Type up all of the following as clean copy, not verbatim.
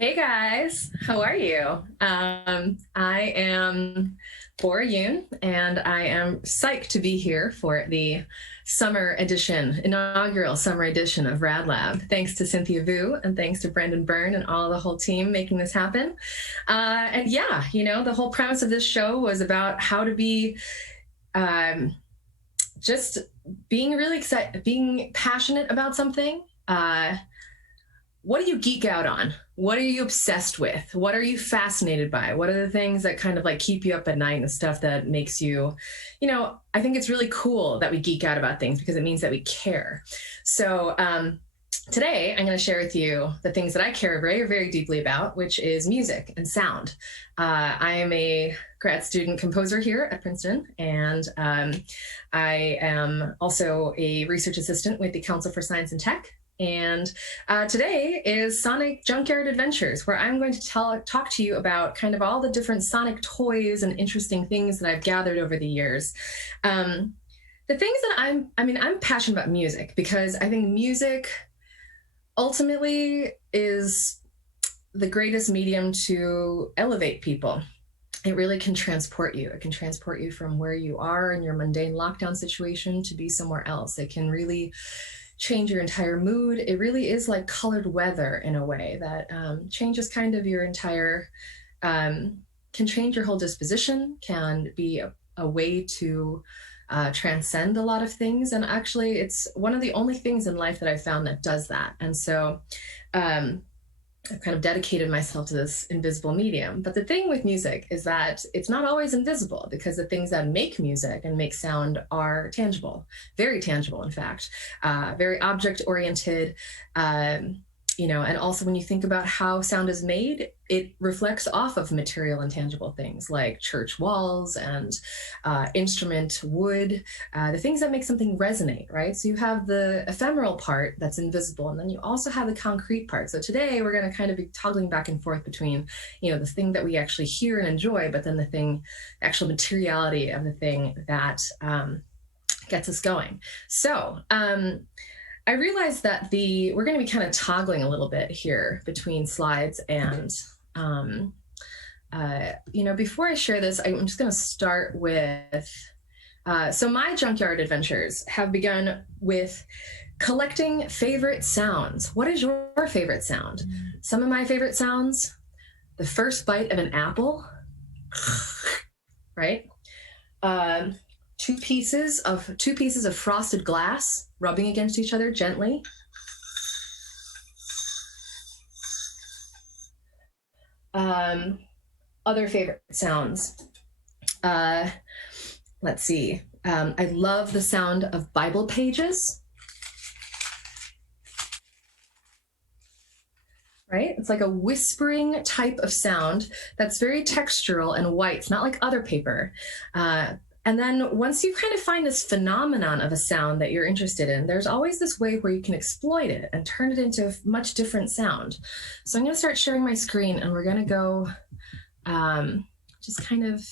Hey guys, how are you? I am Bora Yoon, and I am psyched to be here for the inaugural summer edition of Rad Lab. Thanks to Cynthia Vu and thanks to Brendan Byrne and all the whole team making this happen. And yeah, the whole premise of this show was about how to be just being really excited, being passionate about something. What do you geek out on? What are you obsessed with? What are you fascinated by? What are the things that kind of like keep you up at night and stuff that makes you, I think it's really cool that we geek out about things because it means that we care. So today I'm going to share with you the things that I care very, very deeply about, which is music and sound. I am a grad student composer here at Princeton, and I am also a research assistant with the Council for Science and Tech. And today is Sonic Junkyard Adventures, where I'm going to talk to you about kind of all the different Sonic toys and interesting things that I've gathered over the years. The things that I'm passionate about music because I think music ultimately is the greatest medium to elevate people. It really can transport you. It can transport you from where you are in your mundane lockdown situation to be somewhere else. It can really change your entire mood. It really is like colored weather in a way that changes kind of your entire, can change your whole disposition, can be a way to transcend a lot of things. And actually, it's one of the only things in life that I found that does that. And so I've kind of dedicated myself to this invisible medium. But the thing with music is that it's not always invisible because the things that make music and make sound are tangible, very tangible, in fact, very object oriented. And also when you think about how sound is made, it reflects off of material and tangible things like church walls and instrument wood, the things that make something resonate, right? So you have the ephemeral part that's invisible, and then you also have the concrete part. So today we're going to kind of be toggling back and forth between, the thing that we actually hear and enjoy, but then the actual materiality of the thing that gets us going. So, I realized that we're going to be kind of toggling a little bit here between slides and, before I share this, I'm just going to start with, so my junkyard adventures have begun with collecting favorite sounds. What is your favorite sound? Some of my favorite sounds, the first bite of an apple, right? Two pieces of frosted glass rubbing against each other gently. Other favorite sounds. Let's see. I love the sound of Bible pages. Right? It's like a whispering type of sound that's very textural and white. It's not like other paper. And then once you kind of find this phenomenon of a sound that you're interested in, there's always this way where you can exploit it and turn it into a much different sound. So I'm going to start sharing my screen, and we're going to go just kind of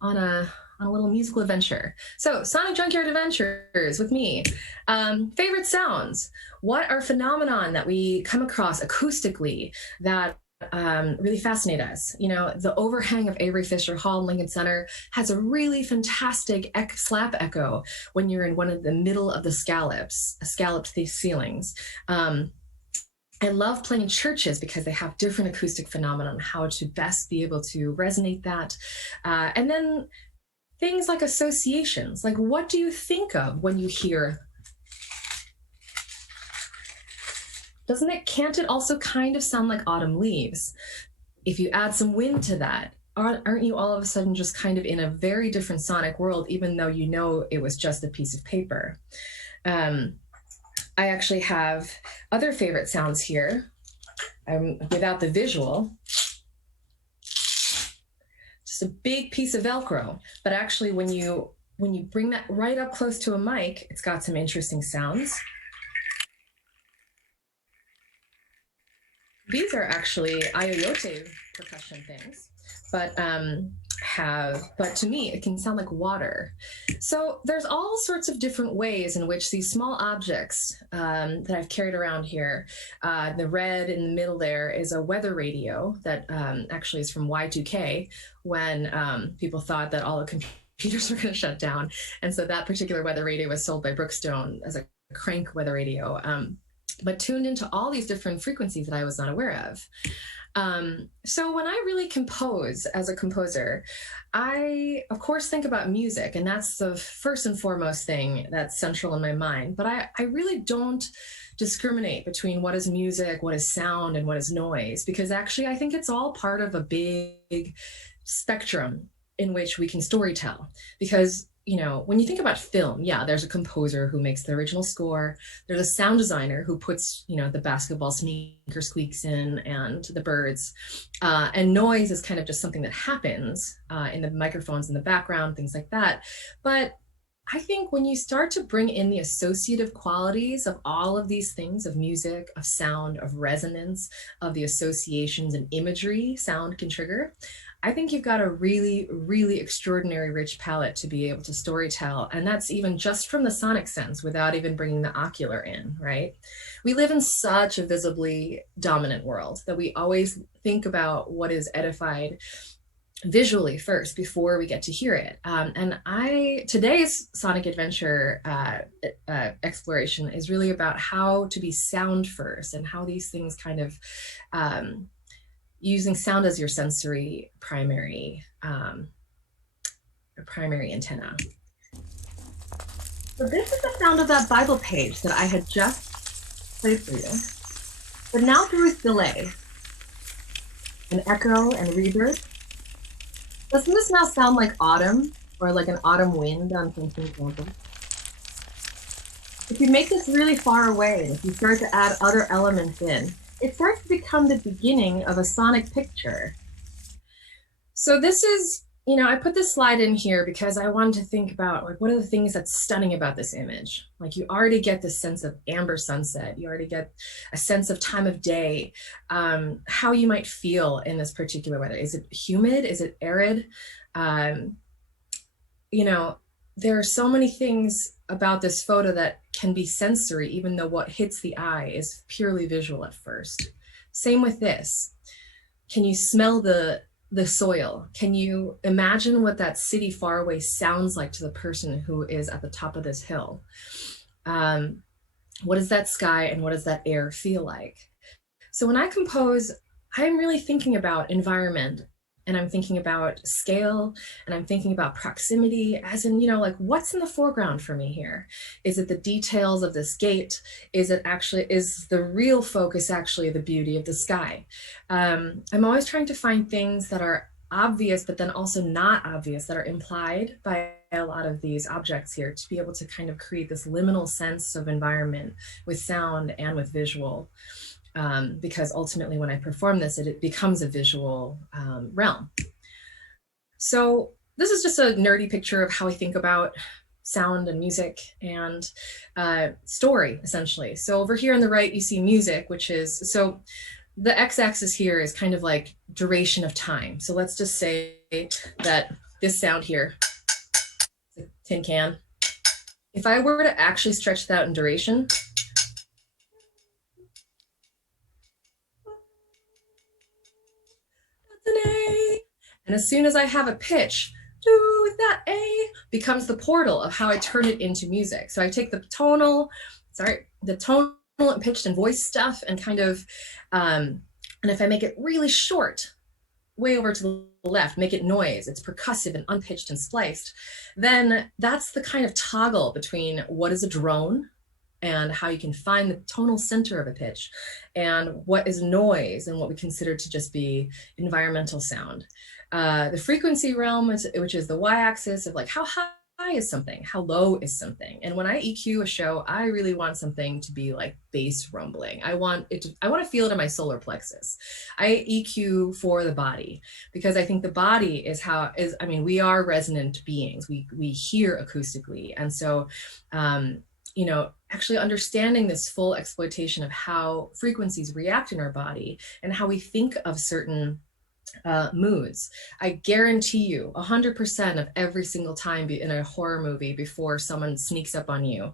on a little musical adventure. So Sonic Junkyard Adventures with me. Favorite sounds. What are phenomenon that we come across acoustically that really fascinate us? The overhang of Avery Fisher Hall in Lincoln Center has a really fantastic slap echo when you're in one of the middle of the scalloped ceilings. I love playing in churches because they have different acoustic phenomena on how to best be able to resonate that. And then things like associations, like what do you think of when you hear? Can't it also kind of sound like autumn leaves? If you add some wind to that, aren't you all of a sudden just kind of in a very different sonic world, even though it was just a piece of paper? I actually have other favorite sounds here without the visual. Just a big piece of Velcro, but actually when you bring that right up close to a mic, it's got some interesting sounds. These are actually ayoyote percussion things, but but to me, it can sound like water. So there's all sorts of different ways in which these small objects that I've carried around here, the red in the middle there is a weather radio that actually is from Y2K, when people thought that all the computers were going to shut down. And so that particular weather radio was sold by Brookstone as a crank weather radio, but tuned into all these different frequencies that I was not aware of. So when I really compose as a composer, I of course think about music, and that's the first and foremost thing that's central in my mind. But I really don't discriminate between what is music, what is sound, and what is noise, because actually I think it's all part of a big spectrum in which we can storytell. Because when you think about film, yeah, there's a composer who makes the original score. There's a sound designer who puts, the basketball sneaker squeaks in and the birds. And noise is kind of just something that happens in the microphones in the background, things like that. But I think when you start to bring in the associative qualities of all of these things, of music, of sound, of resonance, of the associations and imagery sound can trigger, I think you've got a really, really extraordinary rich palette to be able to storytell. And that's even just from the sonic sense without even bringing the ocular in, right? We live in such a visibly dominant world that we always think about what is edified visually first before we get to hear it. And today's sonic adventure exploration is really about how to be sound first, and how these things kind of using sound as your sensory primary antenna. So this is the sound of that Bible page that I had just played for you, but now through its delay, an echo and reverb. Doesn't this now sound like autumn, or like an autumn wind on something example? If you make this really far away, and if you start to add other elements in, it starts to become the beginning of a sonic picture. So this is, I put this slide in here because I wanted to think about, like, what are the things that's stunning about this image? Like, you already get this sense of amber sunset. You already get a sense of time of day, how you might feel in this particular weather. Is it humid? Is it arid? There are so many things about this photo that can be sensory, even though what hits the eye is purely visual at first. Same with this. Can you smell the soil? Can you imagine what that city far away sounds like to the person who is at the top of this hill? What does that sky and what does that air feel like? So when I compose, I'm really thinking about environment, and I'm thinking about scale, and I'm thinking about proximity, as in, like, what's in the foreground for me here? Is it the details of this gate? Is the real focus actually the beauty of the sky? I'm always trying to find things that are obvious, but then also not obvious, that are implied by a lot of these objects here, to be able to kind of create this liminal sense of environment with sound and with visual. Because ultimately when I perform this, it becomes a visual realm. So this is just a nerdy picture of how I think about sound and music and story, essentially. So over here on the right, you see music, so the x-axis here is kind of like duration of time. So let's just say that this sound here, a tin can, if I were to actually stretch that in duration, an A. And as soon as I have a pitch, that A becomes the portal of how I turn it into music. So I take the tonal and pitched and voice stuff, and kind of, and if I make it really short, way over to the left, make it noise, it's percussive and unpitched and spliced, then that's the kind of toggle between what is a drone and how you can find the tonal center of a pitch, and what is noise and what we consider to just be environmental sound. The frequency realm, which is the y-axis of like how high is something, how low is something. And when I EQ a show, I really want something to be like bass rumbling. I want to feel it in my solar plexus. I EQ for the body, because I think the body we are resonant beings. We hear acoustically. And so, actually understanding this full exploitation of how frequencies react in our body and how we think of certain moods. I guarantee you 100% of every single time in a horror movie before someone sneaks up on you,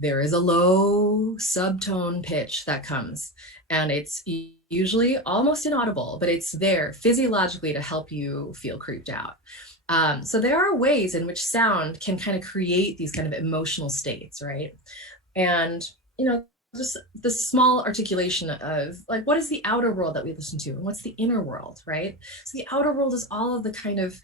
there is a low subtone pitch that comes, and it's usually almost inaudible, but it's there physiologically to help you feel creeped out. So there are ways in which sound can kind of create these kind of emotional states, right? And, you know, just the small articulation of like, what is the outer world that we listen to and what's the inner world, right? So the outer world is all of the kind of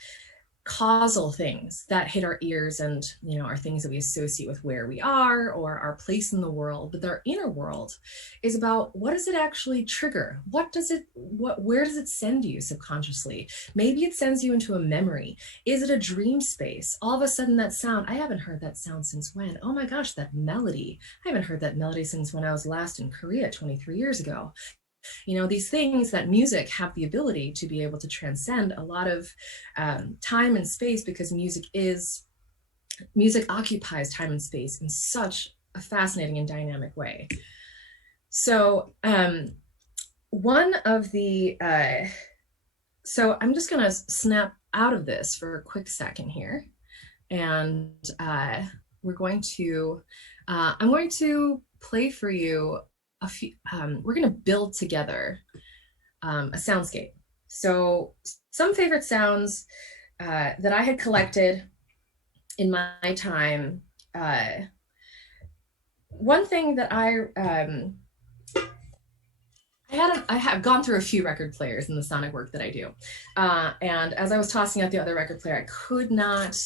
causal things that hit our ears and, you know, are things that we associate with where we are or our place in the world. But our inner world is about, what does it actually trigger? Where does it send you subconsciously? Maybe it sends you into a memory. Is it a dream space? All of a sudden that sound, I haven't heard that sound since when? Oh my gosh, that melody. I haven't heard that melody since when I was last in Korea 23 years ago. You know, these things that music have the ability to be able to transcend a lot of time and space, because music occupies time and space in such a fascinating and dynamic way. So one of the, so I'm just gonna snap out of this for a quick second here. And we're going to, I'm going to play for you a few, we're going to build together a soundscape. So some favorite sounds that I had collected in my time. One thing that I have gone through a few record players in the sonic work that I do. And as I was tossing out the other record player, I could not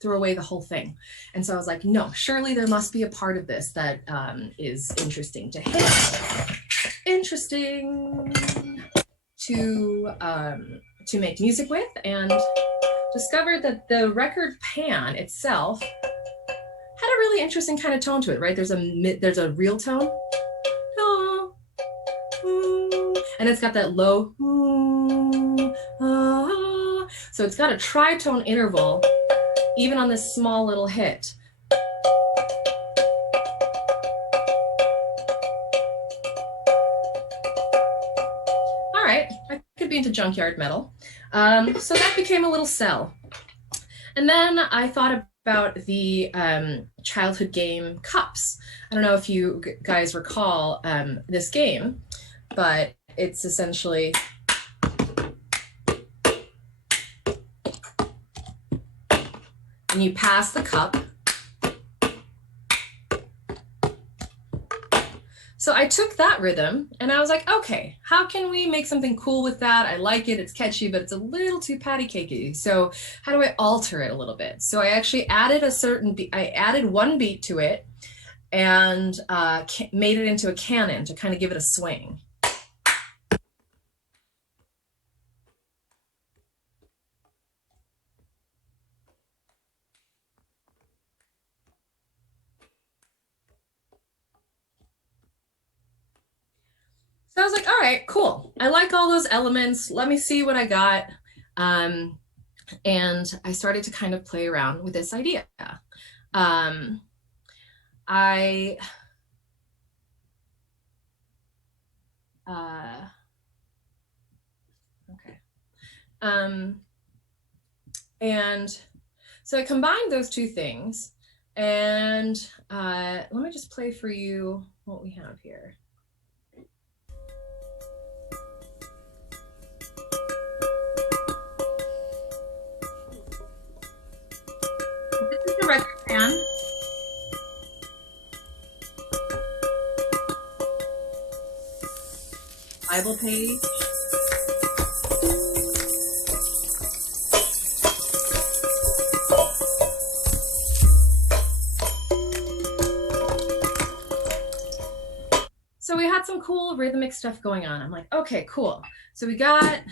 throw away the whole thing. And so I was like, no, surely there must be a part of this that is interesting to hit, interesting to make music with, and discovered that the record pan itself had a really interesting kind of tone to it, right? There's a real tone, and it's got that low, so it's got a tritone interval even on this small little hit. All right, I could be into Junkyard metal. So that became a little cell. And then I thought about the childhood game Cups. I don't know if you guys recall this game, but it's essentially and you pass the cup. So I took that rhythm and I was like, okay, how can we make something cool with that? I like it, it's catchy, but it's a little too patty cakey. So how do I alter it a little bit? So I actually added I added one beat to it and made it into a canon to kind of give it a swing. So I was like, all right, cool. I like all those elements. Let me see what I got. And I started to kind of play around with this idea. Okay. And so I combined those two things. And let me just play for you what we have here. This is the record pan. Bible page. So we had some cool rhythmic stuff going on. I'm like, okay, cool. So we got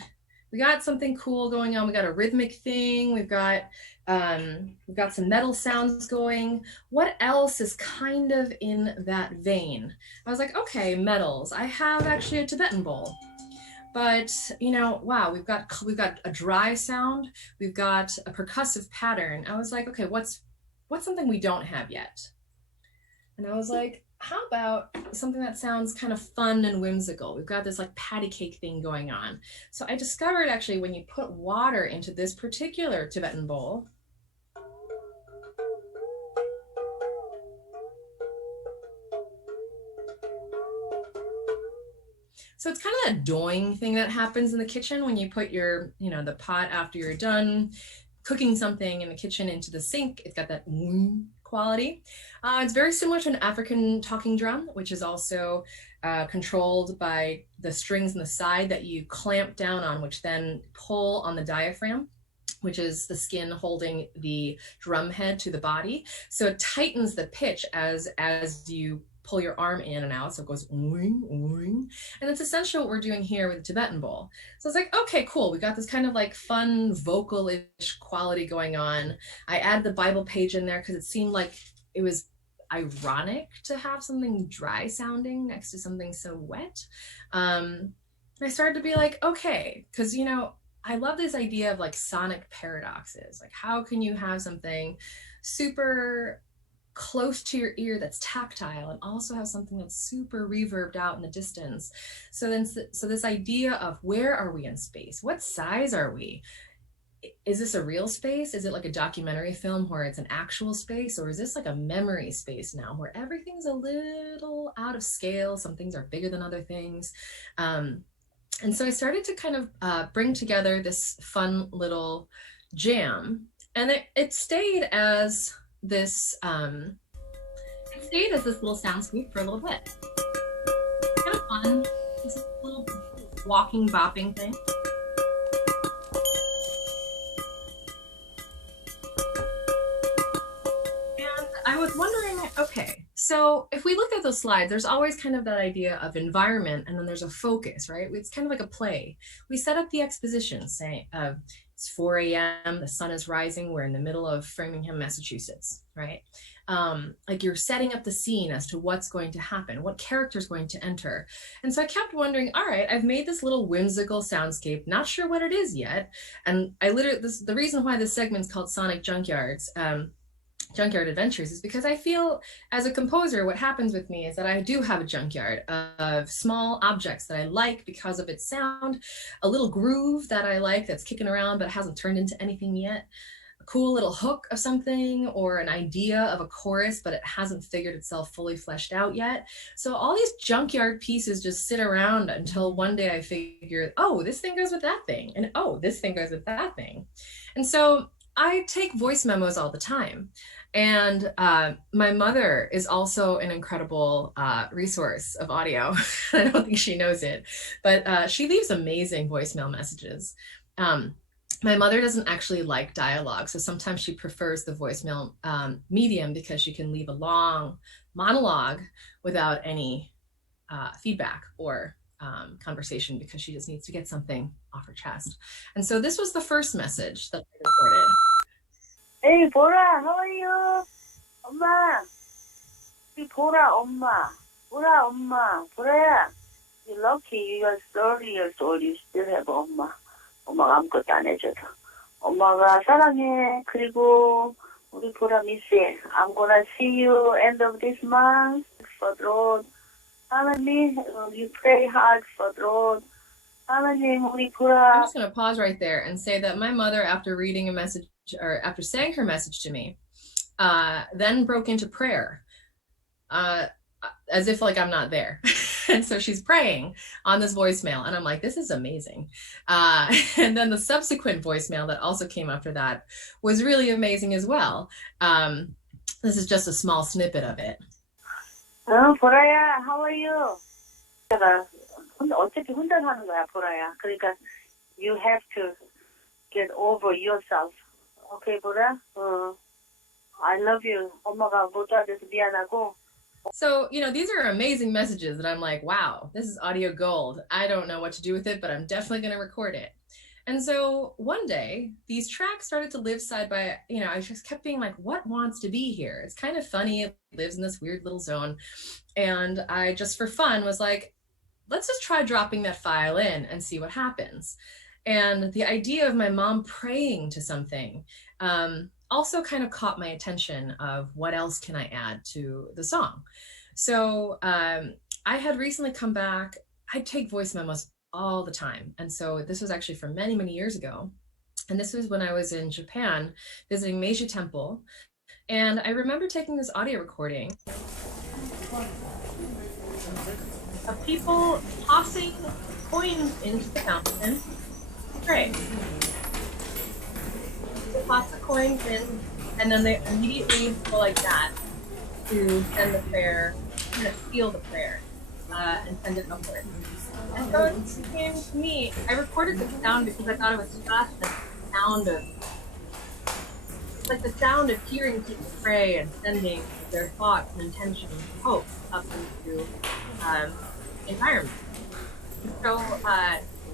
something cool going on. We got a rhythmic thing. We've got some metal sounds going. What else is kind of in that vein? I was like, okay, metals. I have actually a Tibetan bowl, but you know, wow, we've got a dry sound. We've got a percussive pattern. I was like, okay, what's something we don't have yet? And I was like, how about something that sounds kind of fun and whimsical? We've got this like patty cake thing going on. So I discovered actually when you put water into this particular Tibetan bowl, so it's kind of that doing thing that happens in the kitchen when you put your, the pot after you're done cooking something in the kitchen into the sink. It's got that quality. It's very similar to an African talking drum, which is also controlled by the strings on the side that you clamp down on, which then pull on the diaphragm, which is the skin holding the drum head to the body. So it tightens the pitch as you pull your arm in and out, so it goes oing, oing. And that's essentially what we're doing here with the Tibetan bowl. So it's like, okay, cool, we got this kind of like fun vocal-ish quality going on. I added the Bible page in there because it seemed like it was ironic to have something dry sounding next to something so wet. And I started to be like, okay, because I love this idea of like sonic paradoxes. Like, how can you have something super close to your ear that's tactile and also have something that's super reverbed out in the distance? So this idea of where are we in space? What size are we? Is this a real space? Is it like a documentary film where it's an actual space? Or is this like a memory space now where everything's a little out of scale? Some things are bigger than other things. And so I started to kind of bring together this fun little jam, and it stayed as this little soundscape for a little bit. Kind of fun, this little walking, bopping thing. And I was wondering, okay, so if we look at those slides, there's always kind of that idea of environment, and then there's a focus, right? It's kind of like a play. We set up the exposition saying, it's 4 a.m., the sun is rising, we're in the middle of Framingham, Massachusetts, right? Like you're setting up the scene as to what's going to happen, what character's going to enter. And so I kept wondering, all right, I've made this little whimsical soundscape, not sure what it is yet. And the reason why this segment's called Sonic Junkyard Adventures is because I feel as a composer, what happens with me is that I do have a junkyard of small objects that I like because of its sound, a little groove that I like that's kicking around but hasn't turned into anything yet, a cool little hook of something, or an idea of a chorus but it hasn't figured itself fully fleshed out yet. So all these junkyard pieces just sit around until one day I figure, oh, this thing goes with that thing, and oh, this thing goes with that thing. And so I take voice memos all the time. And my mother is also an incredible resource of audio. I don't think she knows it, but she leaves amazing voicemail messages. My mother doesn't actually like dialogue, so sometimes she prefers the voicemail medium because she can leave a long monologue without any feedback or conversation, because she just needs to get something off her chest. And so this was the first message that I recorded. Hey, Bora, how are you? 엄마, Bora, 엄마. Bora, 엄마. Bora, you're lucky. You are 30 years old. You still have 엄마. 엄마가 아무것도 안 해줘도. 엄마가 사랑해. 그리고 우리 보라 미씨, I'm gonna see you end of this month for the road. 하나님, you pray hard for the road. 하나님, 우리 보라. I'm just going to pause right there and say that my mother, after reading a message, or after saying her message to me, then broke into prayer, as if like I'm not there. And so she's praying on this voicemail, and I'm like, this is amazing. And then the subsequent voicemail that also came after that was really amazing as well. This is just a small snippet of it. 보라야, how are you? 어차피 혼자 사는 거야, 보라야. 그러니까 you have to get over yourself. Okay, 보라? I love you. 엄마가 못 알아서 미안하고. So, these are amazing messages that I'm like, wow, this is audio gold. I don't know what to do with it, but I'm definitely going to record it. And so one day, these tracks started to live side by, I just kept being like, what wants to be here? It's kind of funny. It lives in this weird little zone. And I just, for fun, was like, let's just try dropping that file in and see what happens. And the idea of my mom praying to something also kind of caught my attention of what else can I add to the song. So I had recently come back. I take voice memos all the time. And so this was actually from many, many years ago. And this was when I was in Japan visiting Meiji Temple. And I remember taking this audio recording of people tossing coins into the fountain. Great. They toss the coins in, and then they immediately go like that to send the prayer, kind of seal the prayer, and send it upward. And so it came to me. I recorded the sound because I thought it was just the sound of, it's like the sound of hearing people pray and sending their thoughts and intentions and hopes up into environment. And so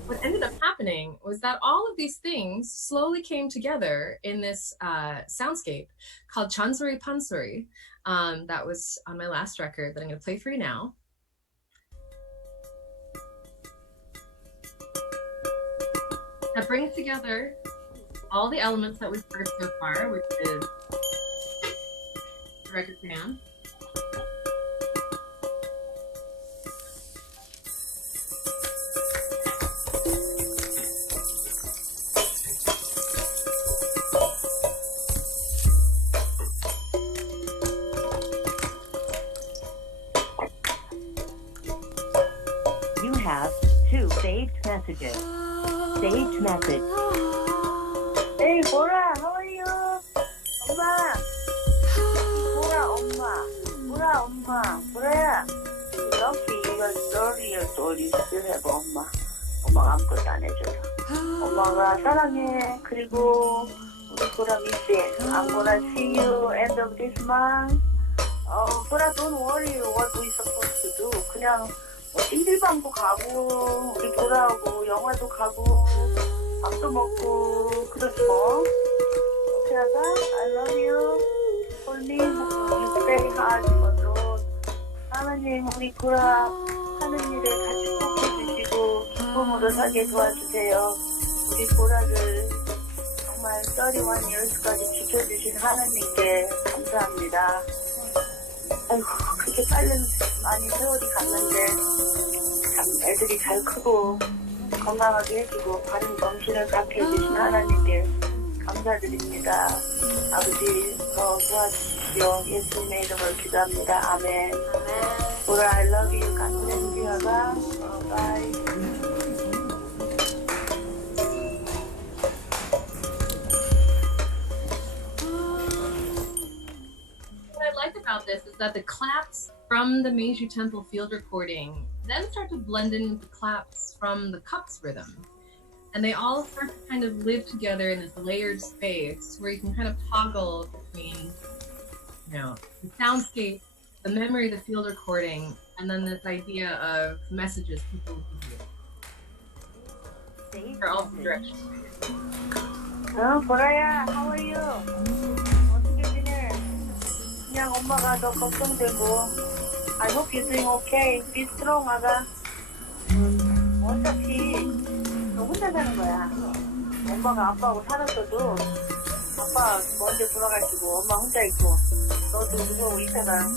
what ended up happening was that all of these things slowly came together in this soundscape called Chansori Pansori. That was on my last record that I'm going to play for you now. That brings together all the elements that we've heard so far, which is the record band, You have 2 saved messages. Saved message. Hey, Bora, how are you? 엄마. Bora, 엄마. Bora. You're lucky you got 30 years old. You still have 엄마. 엄마가 아무것도 안 해줘서. 엄마가 사랑해. 그리고 우리 보라 미씨. I'm gonna see you end of this month. Bora, don't worry what we supposed to do. 그냥 찜질방도 가고 우리 보라하고 영화도 가고 밥도 먹고 그렇지 뭐. 오케이 하자. I love you. For me, you very hard for those. 하나님 우리 보라 하는 일에 다 축복해 주시고 기쁨으로 살게 도와주세요. 우리 보라를 정말 31 years까지 지켜주신 하나님께 감사합니다. 아이고 그렇게 빨리 많이 세월이 갔는데 참 애들이 잘 크고 건강하게 해주고 바른 정신을 갖게 해주신 하나님께 감사드립니다. 아버지 더 도와주십시오. 예수님의 이름으로 기도합니다. 아멘. 보라 I love you. God bless you. Bye. About this is that the claps from the Meiji Temple field recording then start to blend in with the claps from the cups rhythm. And they all start to kind of live together in this layered space where you can kind of toggle between, you know, the soundscape, the memory of the field recording, and then this idea of messages people will give you. They're all directions. 보라야, how are you? 어떻게 지내? 그냥 엄마가 너 걱정되고 I hope you're doing okay. Be strong, 아가. 어차피 너 혼자 사는 거야. 엄마가 아빠하고 살았어도 아빠 먼저 돌아가시고 엄마 혼자 있고 너도 무서워 있잖아.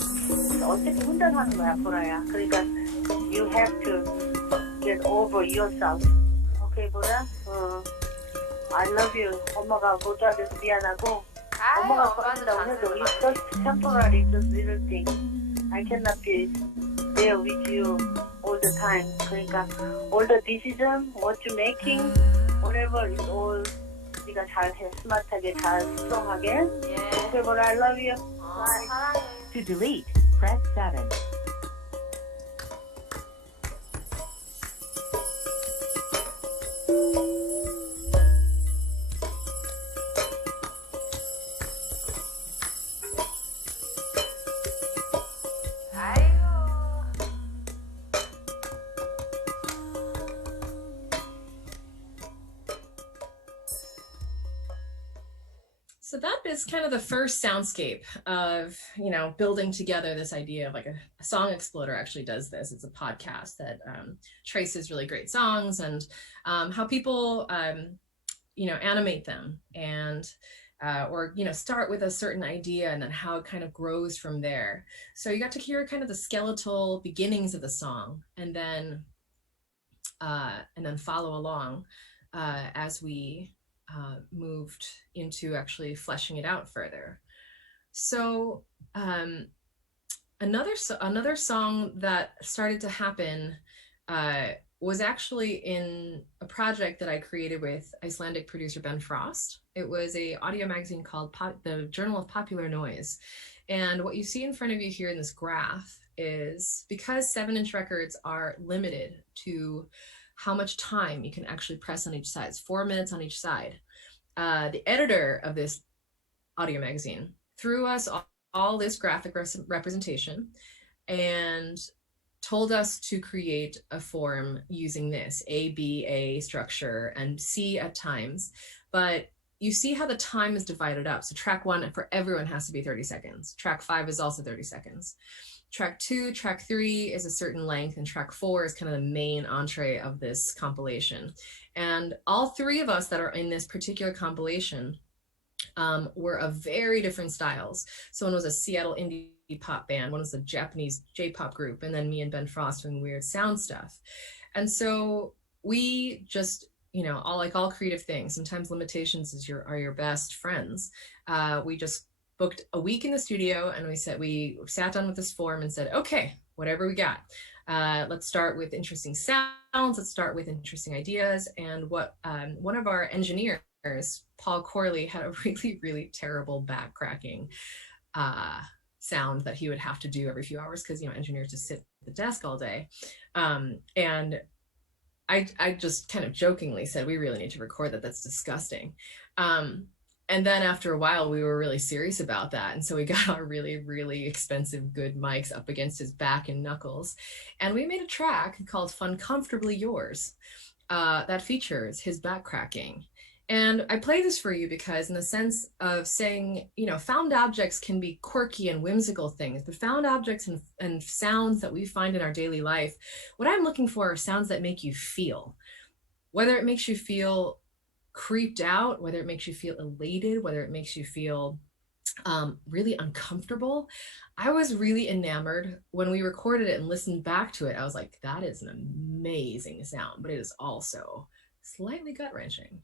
어차피 혼자 사는 거야, 보라야. 그러니까 you have to get over yourself. 오케이, 보라? I love you. 엄마가 못 도와줘서 미안하고 엄마가 꺼진다고 해도 it's just temporary, just little thing. I cannot be there with you all the time. 그러니까 all the decision, what you're making, whatever is all 네가 잘해, 스마트하게, 잘 스트롱하게. 오케이, 보라, I love you. Bye. To delete, press 7. So that is kind of the first soundscape of, you know, building together this idea of like a Song Exploder actually does this. It's a podcast that traces really great songs and how people, you know, animate them. And or start with a certain idea and then how it kind of grows from there. So you got to hear kind of the skeletal beginnings of the song, and then follow along as we moved into actually fleshing it out further. So another song that started to happen was actually in a project that I created with Icelandic producer Ben Frost. It was a audio magazine called the Journal of Popular Noise. And what you see in front of you here in this graph is, because 7-inch records are limited to how much time you can actually press on each side, it's 4 minutes on each side. The editor of this audio magazine threw us all this graphic representation and told us to create a form using this A-B-A structure and C at times. But you see how the time is divided up. So track 1 for everyone has to be 30 seconds. Track 5 is also 30 seconds. Track 2, track 3 is a certain length, and track 4 is kind of the main entree of this compilation. And all 3 of us that are in this particular compilation were of very different styles. So one was a Seattle indie pop band, one was a Japanese J-pop group, and then me and Ben Frost doing weird sound stuff. And so we just, all creative things, sometimes limitations are your best friends. We just booked a week in the studio, and we sat down with this form and said, okay, whatever we got, let's start with interesting sounds, let's start with interesting ideas. And what one of our engineers, Paul Corley, had a really, really terrible back cracking sound that he would have to do every few hours, because engineers just sit at the desk all day. And I just kind of jokingly said, we really need to record that, that's disgusting. And then after a while, we were really serious about that. And so we got our really, really expensive good mics up against his back and knuckles. And we made a track called Fun Comfortably Yours that features his back cracking. And I play this for you because, in the sense of saying, found objects can be quirky and whimsical things, but found objects and sounds that we find in our daily life, what I'm looking for are sounds that make you feel. Whether it makes you feel creeped out, whether it makes you feel elated, whether it makes you feel really uncomfortable. I was really enamored when we recorded it and listened back to it. I was like, that is an amazing sound, but it is also slightly gut-wrenching.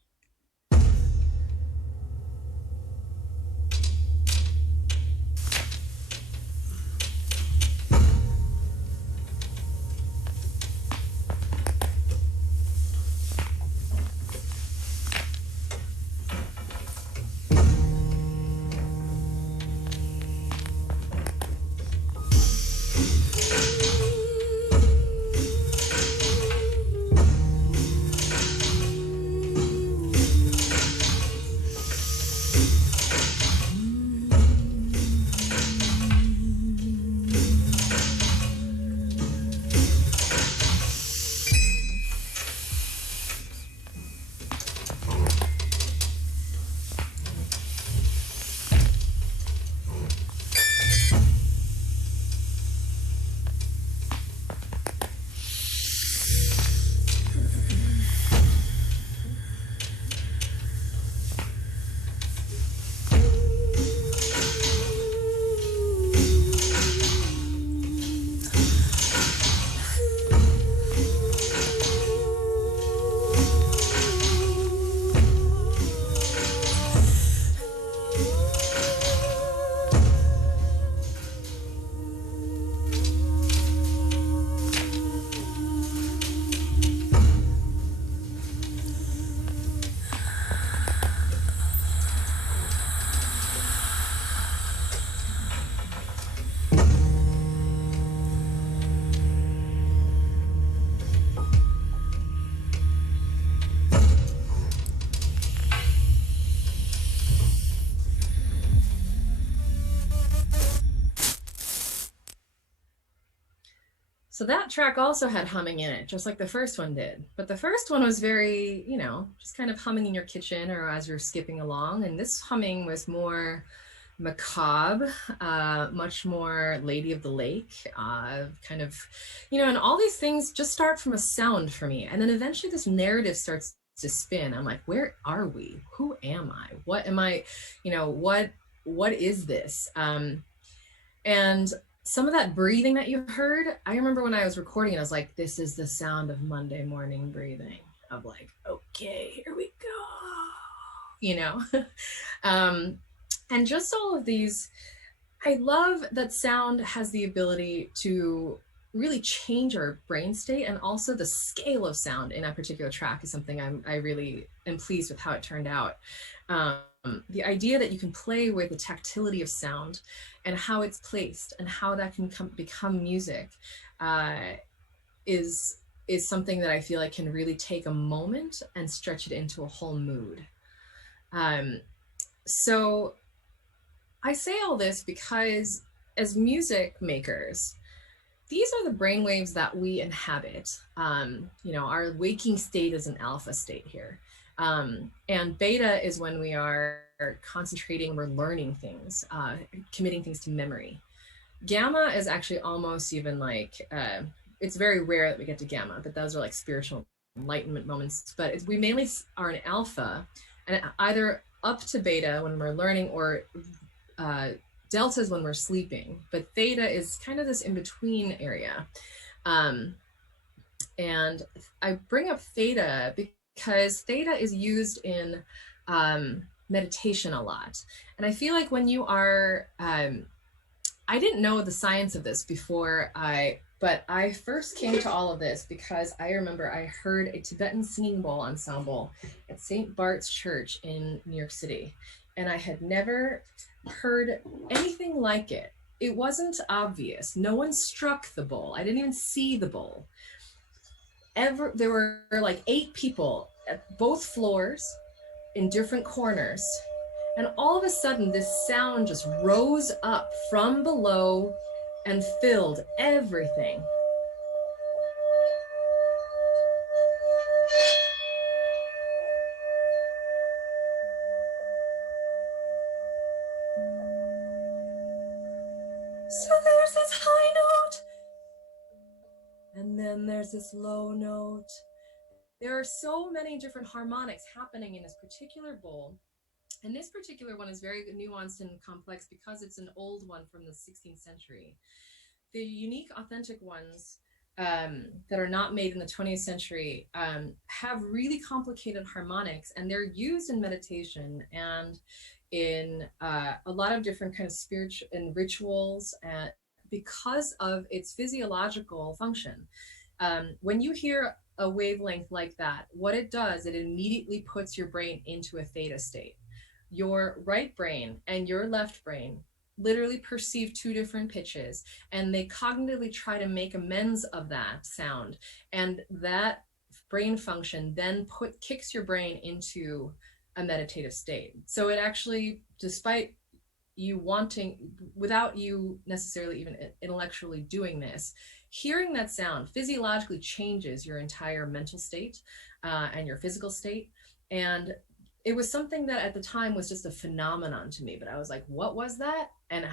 So that track also had humming in it, just like the first one did. But the first one was very, just kind of humming in your kitchen or as you're skipping along. And this humming was more macabre, much more Lady of the Lake, and all these things just start from a sound for me. And then eventually this narrative starts to spin. I'm like, where are we? Who am I? What am I? You know, what is this? And some of that breathing that you heard, I remember when I was recording it, I was like, this is the sound of Monday morning breathing. Of like, okay, here we go, you know. And just all of these, I love that sound has the ability to really change our brain state, and also the scale of sound in a particular track is something I really am pleased with how it turned out. The idea that you can play with the tactility of sound and how it's placed and how that can become music is something that I feel like can really take a moment and stretch it into a whole mood. So I say all this because as music makers, these are the brainwaves that we inhabit. You know, our waking state is an alpha state here. And beta is when we are concentrating, we're learning things, committing things to memory. Gamma is actually almost even like, it's very rare that we get to gamma, but those are like spiritual enlightenment moments. But we mainly are in alpha, and either up to beta when we're learning, or delta is when we're sleeping. But theta is kind of this in-between area. And I bring up theta because theta is used in meditation a lot. And I feel like when you are, I didn't know the science of this before but I first came to all of this because I remember I heard a Tibetan singing bowl ensemble at St. Bart's Church in New York City. And I had never heard anything like it. It wasn't obvious. No one struck the bowl. I didn't even see the bowl. There were like 8 people at both floors in different corners. And all of a sudden, this sound just rose up from below and filled everything. So there's this high note, and then there's this low note. There are so many different harmonics happening in this particular bowl. And this particular one is very nuanced and complex because it's an old one from the 16th century. The unique, authentic ones that are not made in the 20th century have really complicated harmonics, and they're used in meditation and in a lot of different kind of spiritual and rituals because of its physiological function. When you hear a wavelength like that, what it does, it immediately puts your brain into a theta state. Your right brain and your left brain literally perceive 2 different pitches, and they cognitively try to make amends of that sound. And that brain function then kicks your brain into a meditative state. So it actually, despite you wanting, without you necessarily even intellectually doing this, hearing that sound physiologically changes your entire mental state and your physical state. And it was something that at the time was just a phenomenon to me, but I was like, what was that? And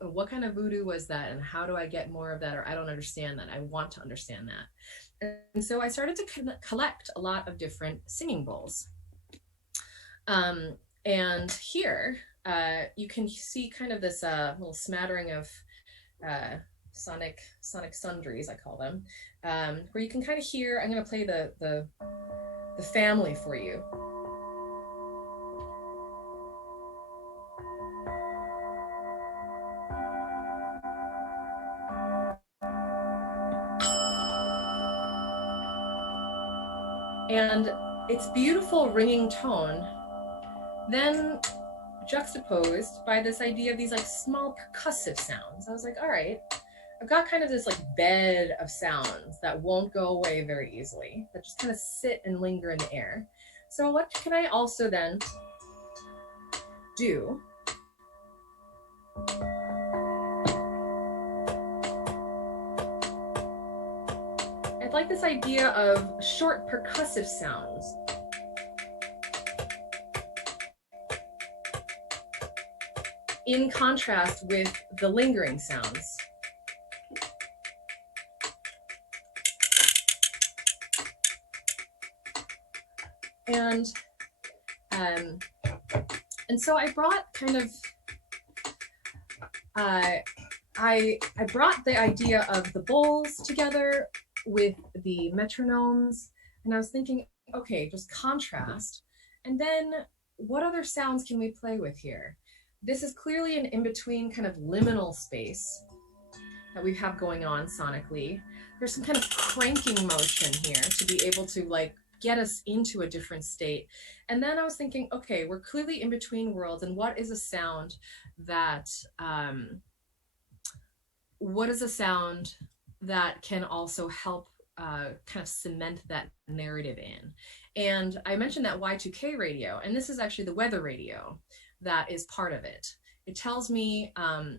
what kind of voodoo was that? And how do I get more of that? Or I don't understand that. I want to understand that. And so I started to collect a lot of different singing bowls. And here you can see kind of this little smattering of sonic sundries, I call them, where you can kind of hear. I'm going to play the family for you. And it's beautiful ringing tone, then juxtaposed by this idea of these like small percussive sounds. I was like, all right, I've got kind of this like bed of sounds that won't go away very easily, that just kind of sit and linger in the air. So what can I also then do? I like this idea of short percussive sounds. In contrast with the lingering sounds. And so I brought kind of I brought the idea of the bowls together with the metronomes, and I was thinking, okay, just contrast, and then what other sounds can we play with here? This is clearly an in-between kind of liminal space that we have going on sonically. There's some kind of cranking motion here to be able to like get us into a different state. And then I was thinking, okay, we're clearly in between worlds, and what is a sound that can also help kind of cement that narrative in? And I mentioned that Y2K radio, and this is actually the weather radio that is part of it. It tells me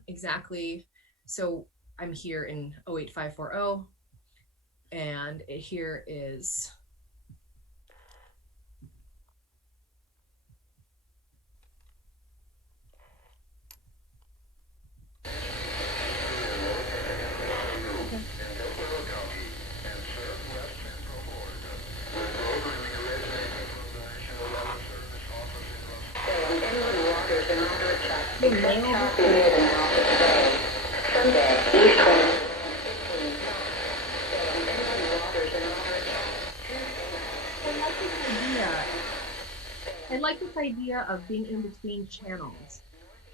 exactly, so I'm here in 08540, and here is I like this idea of being in between channels.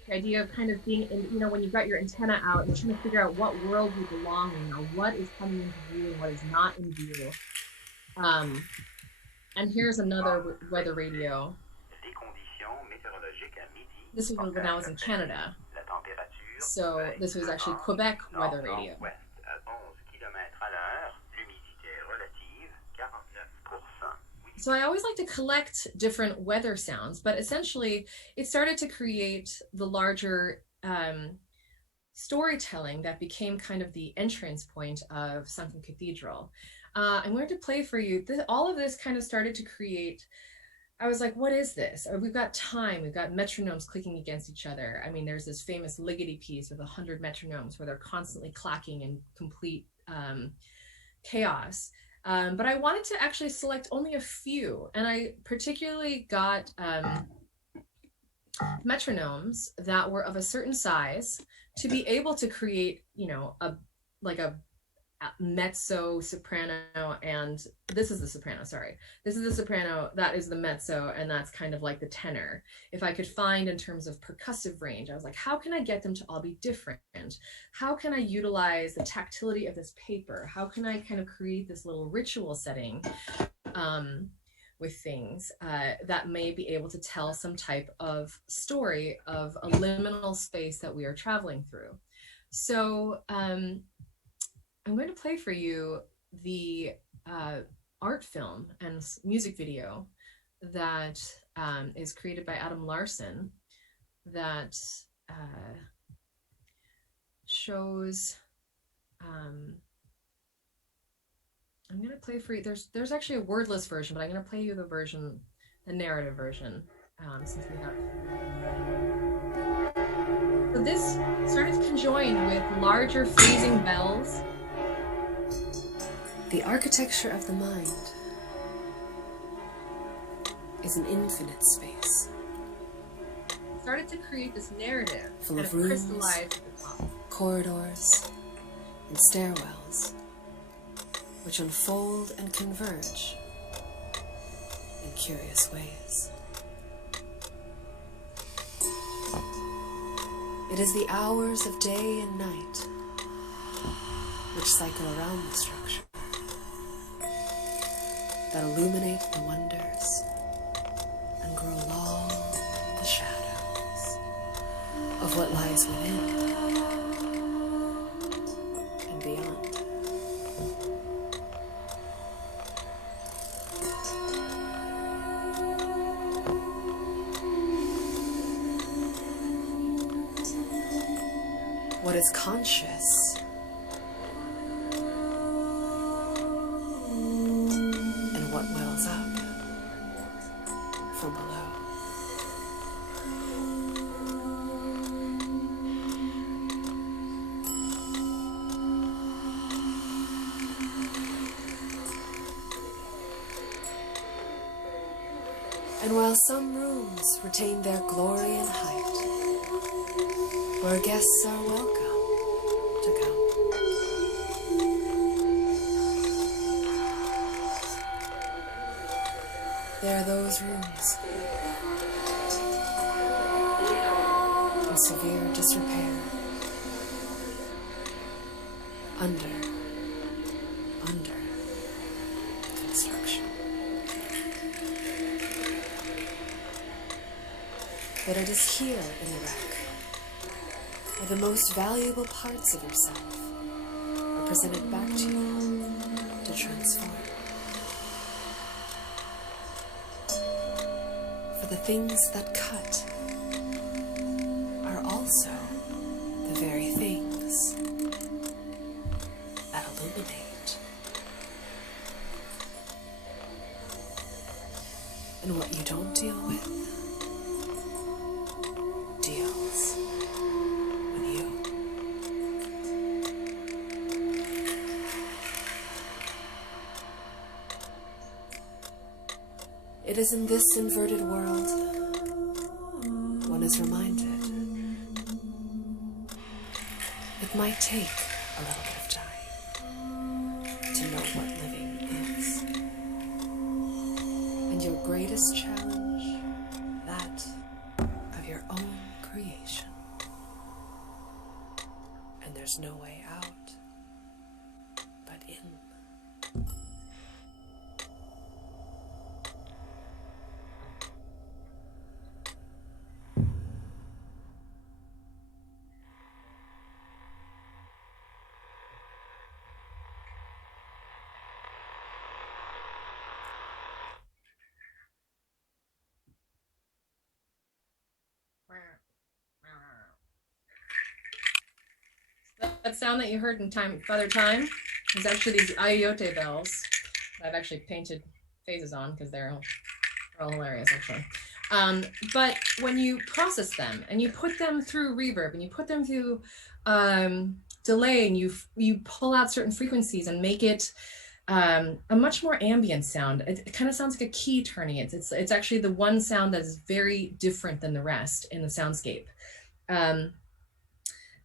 The idea of kind of being in, you know, when you've got your antenna out, you're trying to figure out what world you belong in, or what is coming into view and what is not in view. And here's another weather radio. This was when I was in Canada. So this was actually Quebec weather radio. So I always like to collect different weather sounds, but essentially it started to create the larger storytelling that became kind of the entrance point of Sunken Cathedral. I'm going to play for you. All of this kind of started to create, I was like, what is this? We've got time, we've got metronomes clicking against each other. I mean, there's this famous Ligeti piece with 100 metronomes where they're constantly clacking in complete chaos. But I wanted to actually select only a few, and I particularly got metronomes that were of a certain size to be able to create, you know, a mezzo, soprano, and this is the soprano, sorry. This is the soprano, that is the mezzo, and that's kind of like the tenor. If I could find in terms of percussive range, I was like, how can I get them to all be different? How can I utilize the tactility of this paper? How can I kind of create this little ritual setting with things that may be able to tell some type of story of a liminal space that we are traveling through? So I'm going to play for you the art film and music video that is created by Adam Larson that shows, I'm going to play for you, there's actually a wordless version, but I'm going to play you the version, the narrative version, since we have. So this started to conjoin with larger freezing bells. The architecture of the mind is an infinite space. Started to create this narrative, full kind of of rooms, crystallized at the top. corridors, and stairwells, which unfold and converge in curious ways. It is the hours of day and night which cycle around the structure, that illuminate the wonders and grow long the shadows of what lies within and beyond. What is conscious and what wells up from below. And while some rooms retain their glory and height, where guests are welcome to come, there are those rooms in severe disrepair, under construction. But it is here in the wreck where the most valuable parts of yourself are presented back to you to transform. For the things that cut are also the very things that illuminate. And what you don't deal with deals with you. It is in this inverted world one is reminded it might take a little bit of time to know what living is. And your greatest challenge, that of your own creation. And there's no way out but in. That sound that you heard in Father Time is actually these ayote bells. I've actually painted faces on because they're all hilarious, actually. But when you process them and you put them through reverb and you put them through delay and you pull out certain frequencies and make it a much more ambient sound. It kind of sounds like a key turning. It's actually the one sound that is very different than the rest in the soundscape.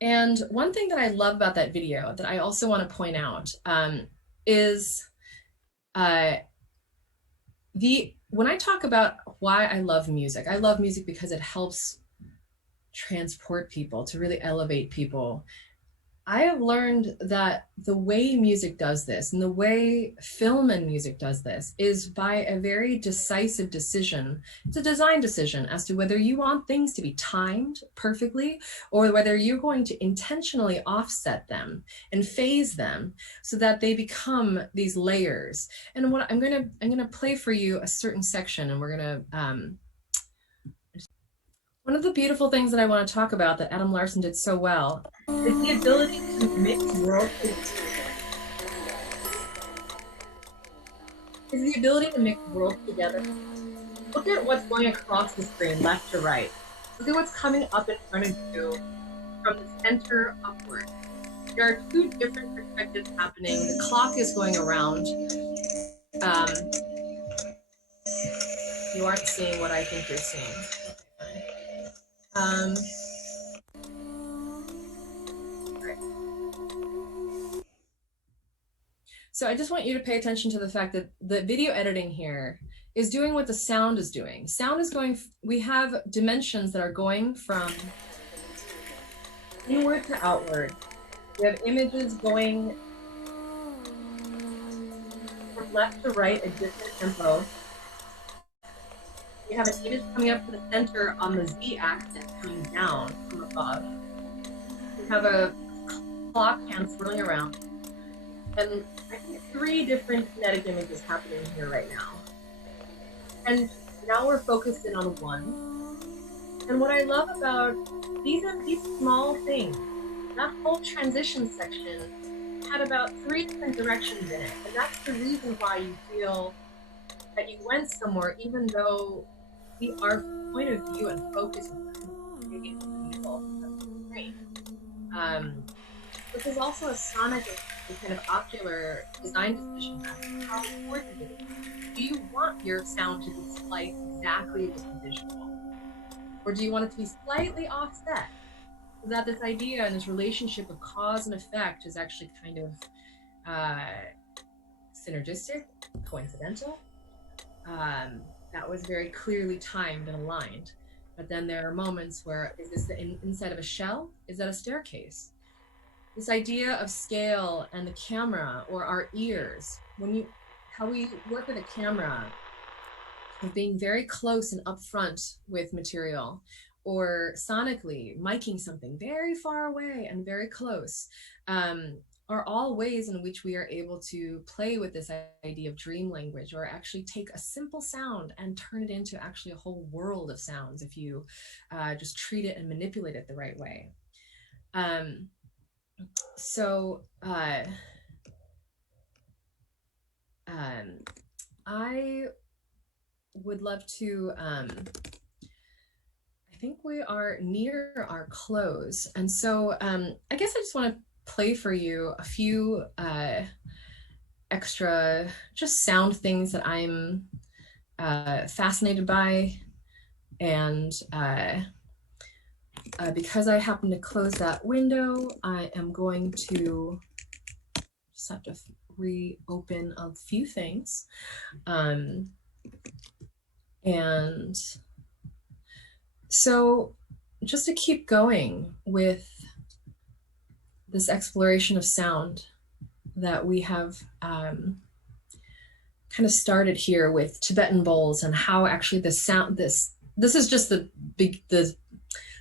And one thing that I love about that video that I also want to point out is when I talk about why I love music because it helps transport people, to really elevate people. I have learned that the way music does this and the way film and music does this is by a very decisive decision. It's a design decision as to whether you want things to be timed perfectly or whether you're going to intentionally offset them and phase them so that they become these layers. And what I'm gonna play for you a certain section, and we're gonna one of the beautiful things that I want to talk about that Adam Larson did so well is the ability to mix worlds together. Look at what's going across the screen, left to right. Look at what's coming up in front of you from the center upward. There are two different perspectives happening. The clock is going around. You aren't seeing what I think you're seeing. Right. So I just want you to pay attention to the fact that the video editing here is doing what the sound is doing. Sound is going, we have dimensions that are going from inward to outward. We have images going from left to right at different tempos. We have an image coming up to the center on the Z-axis coming down from above. We have a clock hand swirling around. And I think 3 different kinetic images happening here right now. And now we're focused in on one. And what I love about these small things, that whole transition section had about 3 different directions in it. And that's the reason why you feel that you went somewhere, even though our point of view and focus is maybe people. This is also a sonic and kind of ocular design decision as to how important it is Do you want your sound to be spliced exactly with the visual? Or do you want it to be slightly offset? So that this idea and this relationship of cause and effect is actually kind of synergistic, coincidental. That was very clearly timed and aligned. But then there are moments where, is this inside of a shell? Is that a staircase? This idea of scale and the camera or our ears, how we work with a camera, of being very close and upfront with material, or sonically miking something very far away and very close, are all ways in which we are able to play with this idea of dream language, or actually take a simple sound and turn it into actually a whole world of sounds if you just treat it and manipulate it the right way. I would love to, I think we are near our close. And so I guess I just want to play for you a few extra just sound things that I'm fascinated by. And because I happen to close that window, I am going to just have to reopen a few things. And so just to keep going with this exploration of sound that we have kind of started here with Tibetan bowls, and how actually the sound, this is just the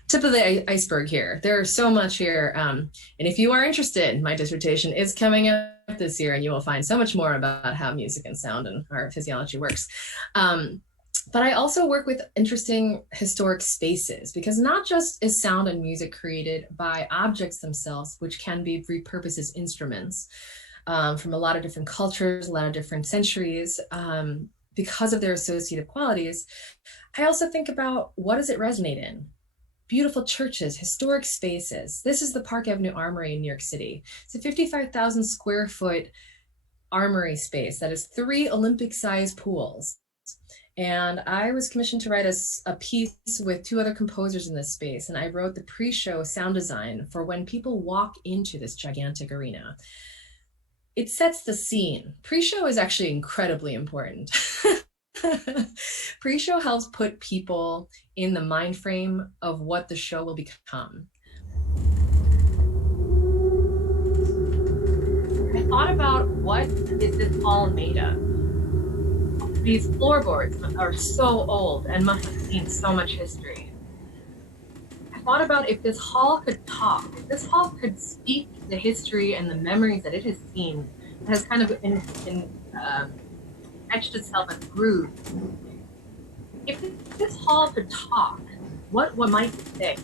tip of the iceberg here. There's so much here. And if you are interested, my dissertation is coming up this year, and you will find so much more about how music and sound and our physiology works. But I also work with interesting historic spaces, because not just is sound and music created by objects themselves, which can be repurposed as instruments from a lot of different cultures, a lot of different centuries, because of their associative qualities. I also think about, what does it resonate in? Beautiful churches, historic spaces. This is the Park Avenue Armory in New York City. It's a 55,000 square foot armory space that is 3 Olympic-sized pools. And I was commissioned to write a piece with 2 other composers in this space. And I wrote the pre-show sound design for when people walk into this gigantic arena. It sets the scene. Pre-show is actually incredibly important. Pre-show helps put people in the mind frame of what the show will become. I thought about, what is this hall made of? These floorboards are so old and must have seen so much history. I thought about, if this hall could talk, if this hall could speak the history and the memories that it has seen, it has kind of etched itself and grooved. If this hall could talk, what might it say?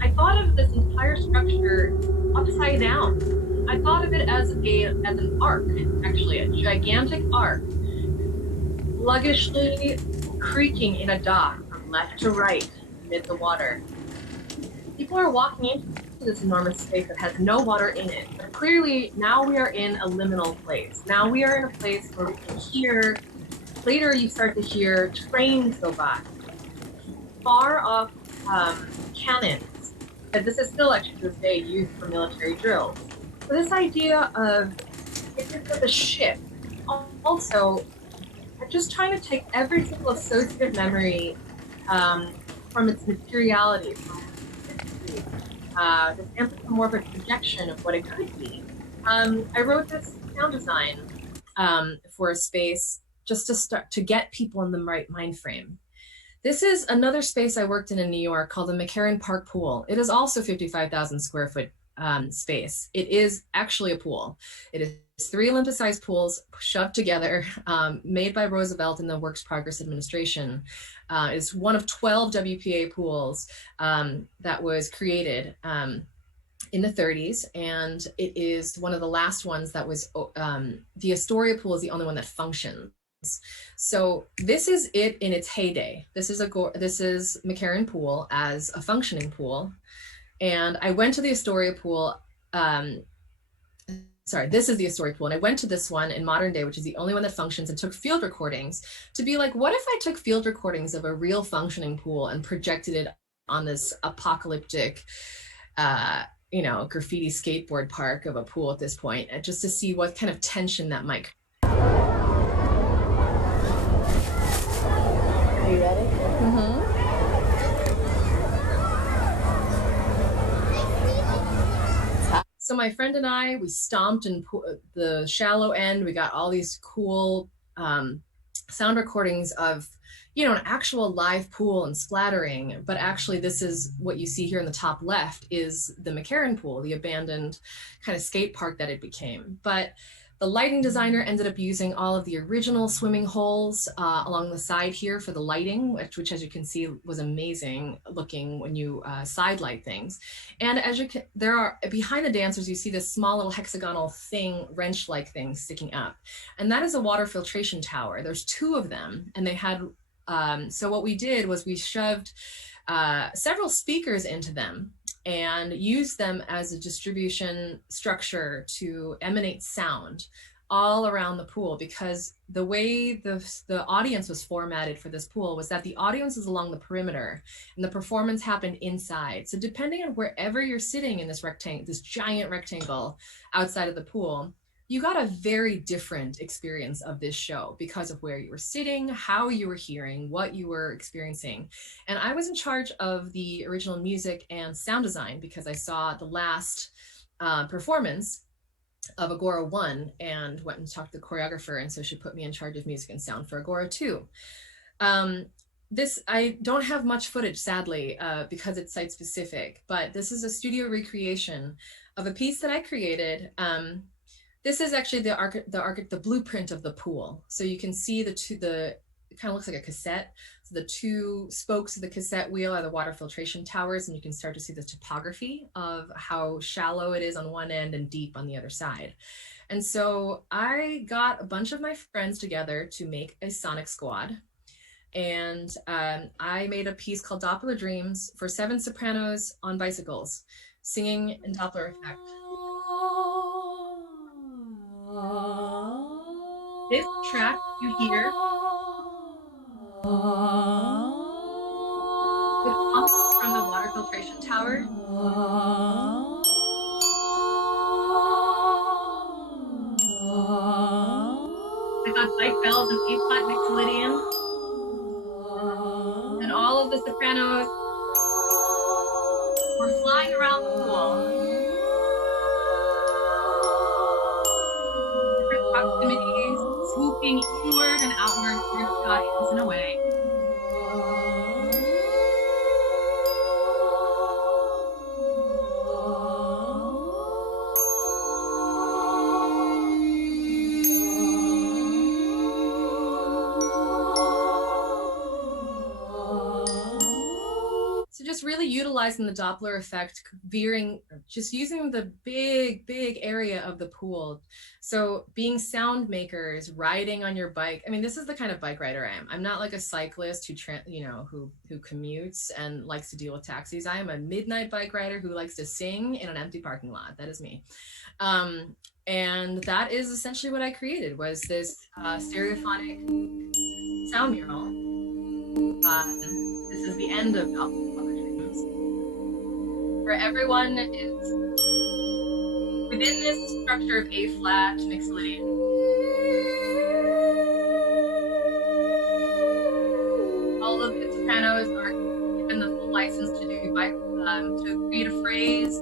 I thought of this entire structure upside down. I thought of it as an arc, actually, a gigantic arc, sluggishly creaking in a dock from left to right amid the water. People are walking into this enormous space that has no water in it, but clearly now we are in a liminal place. Now we are in a place where we can hear, later you start to hear trains go by, far off cannons, but this is still actually to this day used for military drills. So this idea of, it's a ship, also just trying to take every single associative memory from its materiality, from this anthropomorphic projection of what it could be. I wrote this sound design for a space just to start to get people in the right mind frame. This is another space I worked in New York called the McCarran Park Pool. It is also 55,000 square foot space. It is actually a pool. It is 3 Olympus-sized pools shoved together, made by Roosevelt in the Works Progress Administration. It's one of 12 WPA pools that was created in the 30s, and it is one of the last ones that was, the Astoria pool is the only one that functions. So this is it in its heyday. This is McCarran Pool as a functioning pool. And I went to the Astoria pool sorry, this is the Astoria pool. And I went to this one in modern day, which is the only one that functions, and took field recordings to be like, what if I took field recordings of a real functioning pool and projected it on this apocalyptic, you know, graffiti skateboard park of a pool at this point, just to see what kind of tension that might. Are you ready? Mm-hmm. So my friend and I, we stomped in the shallow end. We got all these cool sound recordings of, you know, an actual live pool and splattering. But actually, this is what you see here in the top left is the McCarran pool, the abandoned kind of skate park that it became. But the lighting designer ended up using all of the original swimming holes along the side here for the lighting, which as you can see was amazing looking when you side light things. And as you can, there are behind the dancers, you see this small little hexagonal thing, wrench-like thing sticking up. And that is a water filtration tower. There's 2 of them, and they had, so what we did was we shoved several speakers into them and use them as a distribution structure to emanate sound all around the pool, because the way the audience was formatted for this pool was that the audience is along the perimeter and the performance happened inside. So depending on wherever you're sitting in this rectangle, this giant rectangle outside of the pool, you got a very different experience of this show because of where you were sitting, how you were hearing, what you were experiencing. And I was in charge of the original music and sound design because I saw the last performance of Agora 1 and went and talked to the choreographer, and so she put me in charge of music and sound for Agora 2. I don't have much footage, sadly, because it's site specific, but this is a studio recreation of a piece that I created. This is actually the blueprint of the pool. So you can see it kind of looks like a cassette. So the 2 spokes of the cassette wheel are the water filtration towers, and you can start to see the topography of how shallow it is on one end and deep on the other side. And so I got a bunch of my friends together to make a sonic squad. And I made a piece called Doppler Dreams for 7 sopranos on bicycles, singing in Doppler effect. This track you hear would come from the water filtration tower. I got bike bells and A-flat mixolydian. And all of the sopranos were flying around the pool. Different proximities, swooping inward and outward towards the audience and away. So just really utilizing the Doppler effect, just using the big area of the pool. So being sound makers, riding on your bike. I mean, this is the kind of bike rider I am. I'm not like a cyclist who commutes and likes to deal with taxis. I am a midnight bike rider who likes to sing in an empty parking lot. That is me. And that is essentially what I created, was this stereophonic sound mural. This is the end of Doppler Dreams, where everyone is within this structure of A-flat mixolydian. All of the sopranos are given the full license to to create a phrase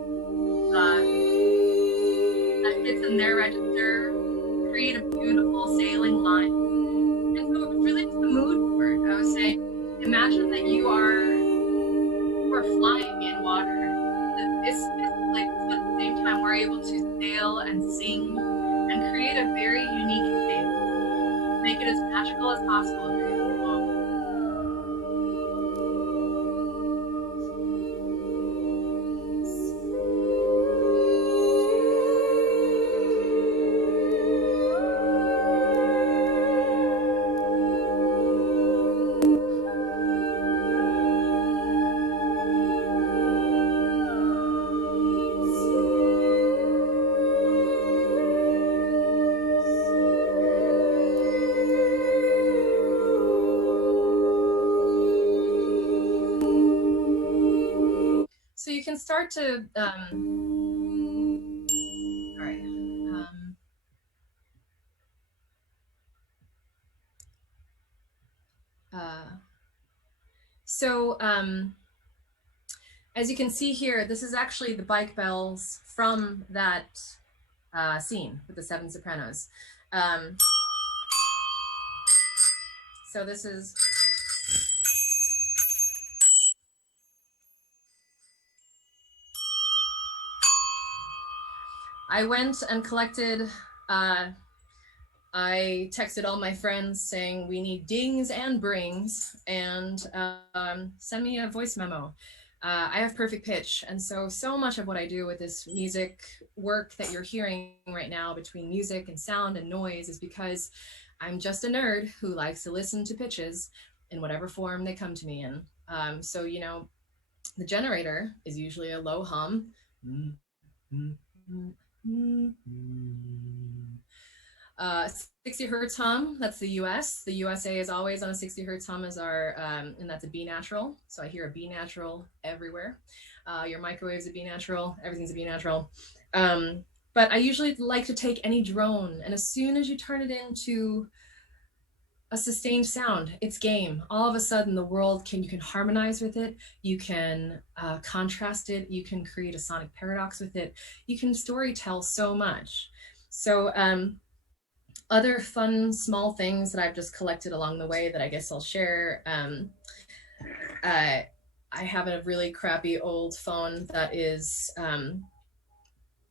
that fits in their register, create a beautiful sailing line. And so it was really just a mood board. I was saying, imagine that you are flying in water. This place, but at the same time, we're able to sail and sing and create a very unique space. Make it as magical as possible. Very cool. can start to, all right. So as you can see here, this is actually the bike bells from that scene with the 7 sopranos. So this is, I went and collected, I texted all my friends saying we need dings and brings, and send me a voice memo. I have perfect pitch, and so much of what I do with this music work that you're hearing right now between music and sound and noise is because I'm just a nerd who likes to listen to pitches in whatever form they come to me in. So, you know, the generator is usually a low hum. 60 hertz hum, that's the US. The USA is always on a 60 hertz hum as our, and that's a B natural. So I hear a B natural everywhere. Your microwave's a B natural, everything's a B natural. But I usually like to take any drone, and as soon as you turn it into a sustained sound, it's game. All of a sudden the world you can harmonize with it, you can contrast it, you can create a sonic paradox with it, you can story tell so much. So other fun small things that I've just collected along the way that I guess I'll share. I have a really crappy old phone that is,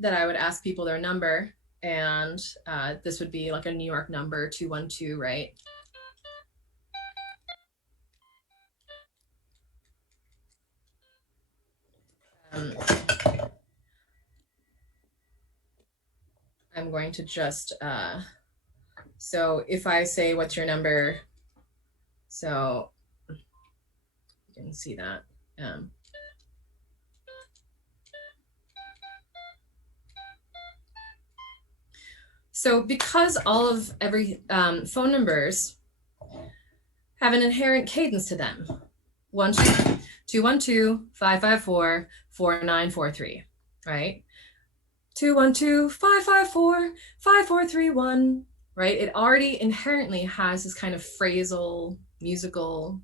that I would ask people their number, and this would be like a New York number, 212, right? I'm going to just, so if I say, what's your number? So you can see that. So because all of every phone numbers have an inherent cadence to them, 212-554-4943, right? 212-554-5431, right? It already inherently has this kind of phrasal musical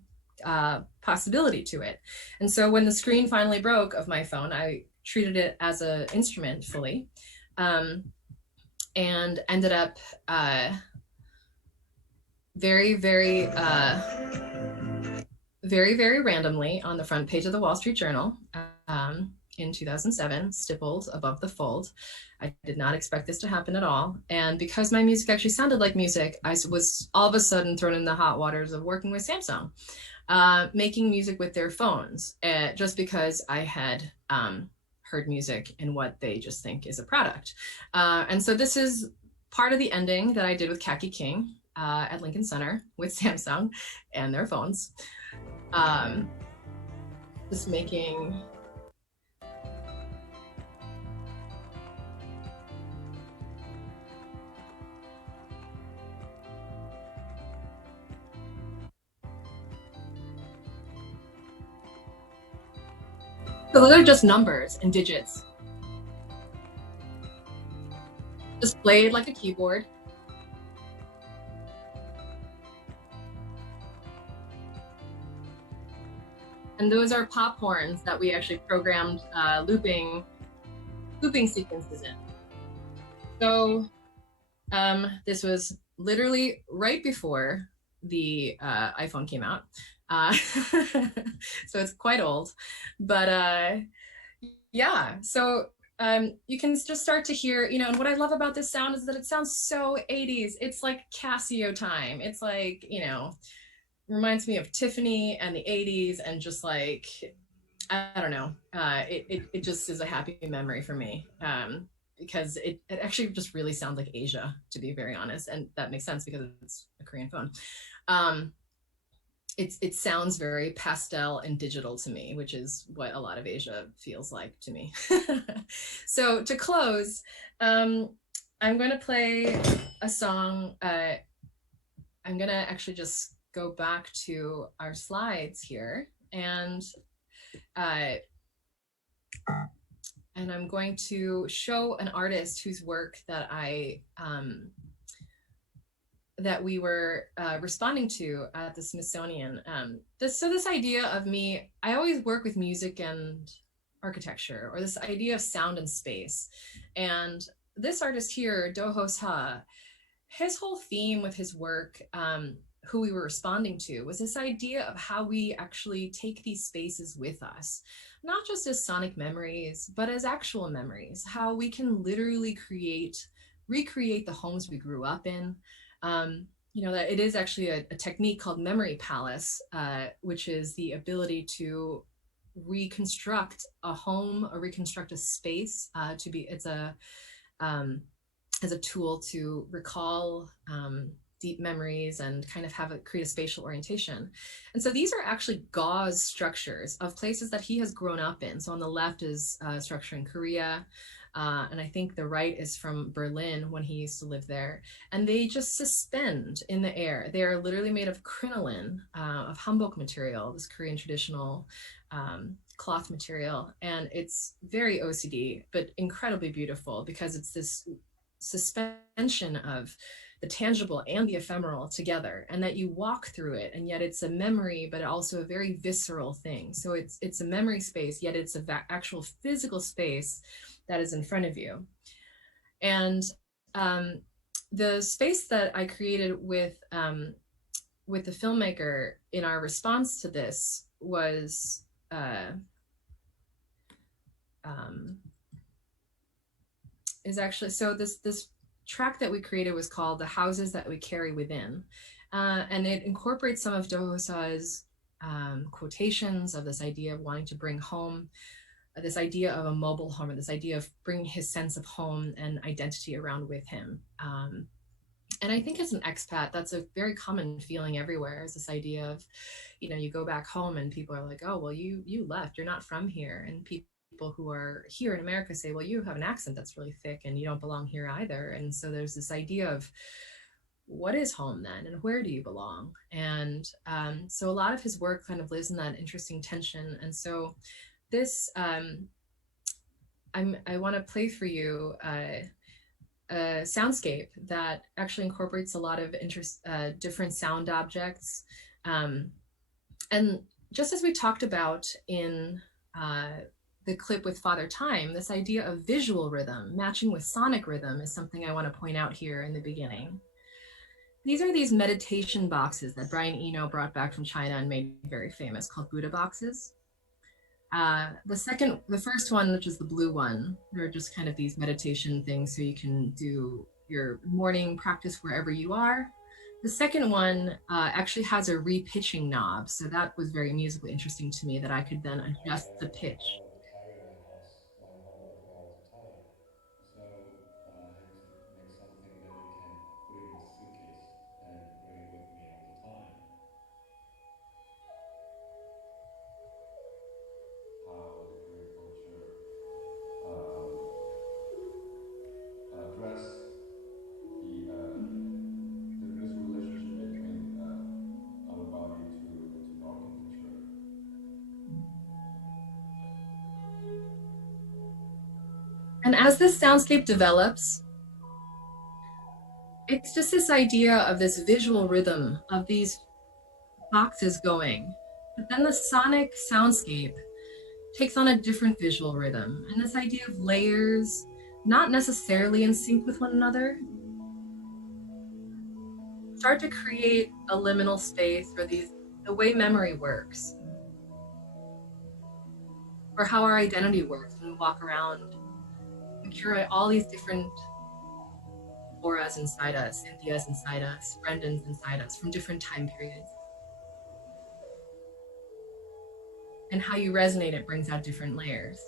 possibility to it. And so when the screen finally broke of my phone, I treated it as an instrument fully, and ended up very, very randomly on the front page of the Wall Street Journal in 2007, stippled above the fold. I did not expect this to happen at all. And because my music actually sounded like music, I was all of a sudden thrown in the hot waters of working with Samsung, making music with their phones, just because I had heard music in what they just think is a product. And so this is part of the ending that I did with Khaki King at Lincoln Center with Samsung and their phones. Just making so those are just numbers and digits, just played like a keyboard. And those are pop horns that we actually programmed looping sequences in. So this was literally right before the iPhone came out. So it's quite old, but yeah, so you can just start to hear, you know, and what I love about this sound is that it sounds so 80s. It's like Casio time. It's like, you know, reminds me of Tiffany and the 80s, and just like, I don't know, it just is a happy memory for me, because it actually just really sounds like Asia, to be very honest, and that makes sense because it's a Korean phone. It sounds very pastel and digital to me, which is what a lot of Asia feels like to me. So to close, I'm going to play a song. I'm going to actually just go back to our slides here, and And I'm going to show an artist whose work that that we were responding to at the Smithsonian. This idea of me, I always work with music and architecture, or this idea of sound and space. And this artist here, Do-Ho Sa, his whole theme with his work, who we were responding to, was this idea of how we actually take these spaces with us, not just as sonic memories, but as actual memories, how we can literally recreate the homes we grew up in. That it is actually a technique called memory palace, which is the ability to reconstruct a home or reconstruct a space as a tool to recall deep memories and kind of create a spatial orientation. And so these are actually gauze structures of places that he has grown up in. So on the left is a structure in Korea, and I think the right is from Berlin when he used to live there. And they just suspend in the air. They are literally made of crinoline, of hanbok material, this Korean traditional cloth material. And it's very OCD, but incredibly beautiful, because it's this suspension of the tangible and the ephemeral together, and that you walk through it, and yet it's a memory, but also a very visceral thing. So it's a memory space, yet it's an actual physical space that is in front of you. And the space that I created with the filmmaker in our response to this was is actually, so this track that we created was called The Houses That We Carry Within. And it incorporates some of Do-Ho Sa's quotations of this idea of wanting to bring home, this idea of a mobile home, or this idea of bringing his sense of home and identity around with him. And I think as an expat, that's a very common feeling everywhere, is this idea of, you go back home and people are like, oh, well, you left, you're not from here. And people who are here in America say, well, you have an accent that's really thick and you don't belong here either. And so there's this idea of, what is home then, and where do you belong? And so a lot of his work kind of lives in that interesting tension. And so this, I want to play for you a soundscape that actually incorporates a lot of different sound objects. And just as we talked about in the clip with Father Time, this idea of visual rhythm matching with sonic rhythm is something I want to point out here in the beginning. These are these meditation boxes that Brian Eno brought back from China and made very famous, called Buddha boxes. The first one, which is the blue one, they're just kind of these meditation things so you can do your morning practice wherever you are. The second one actually has a repitching knob. So that was very musically interesting to me, that I could then adjust the pitch. And as this soundscape develops, it's just this idea of this visual rhythm of these boxes going. But then the sonic soundscape takes on a different visual rhythm. And this idea of layers, not necessarily in sync with one another, start to create a liminal space for the way memory works, or how our identity works when we walk around. We curate all these different Boras inside us, Cynthia's inside us, Brendan's inside us from different time periods. And how you resonate it brings out different layers.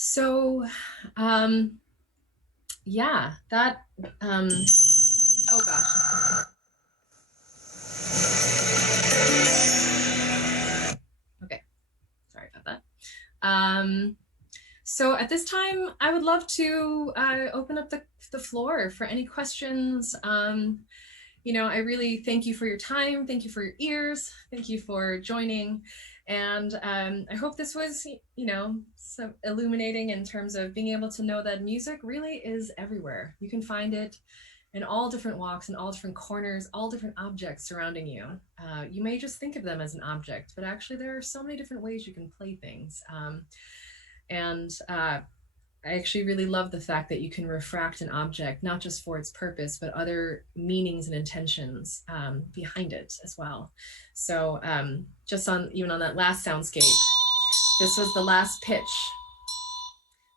So, yeah, that, oh gosh. Okay, sorry about that. So at this time, I would love to open up the floor for any questions. I really thank you for your time. Thank you for your ears. Thank you for joining. And I hope this was, some illuminating in terms of being able to know that music really is everywhere. You can find it in all different walks, in all different corners, all different objects surrounding you. You may just think of them as an object, but actually there are so many different ways you can play things. I actually really love the fact that you can refract an object, not just for its purpose, but other meanings and intentions behind it as well. So just even on that last soundscape, this was the last pitch.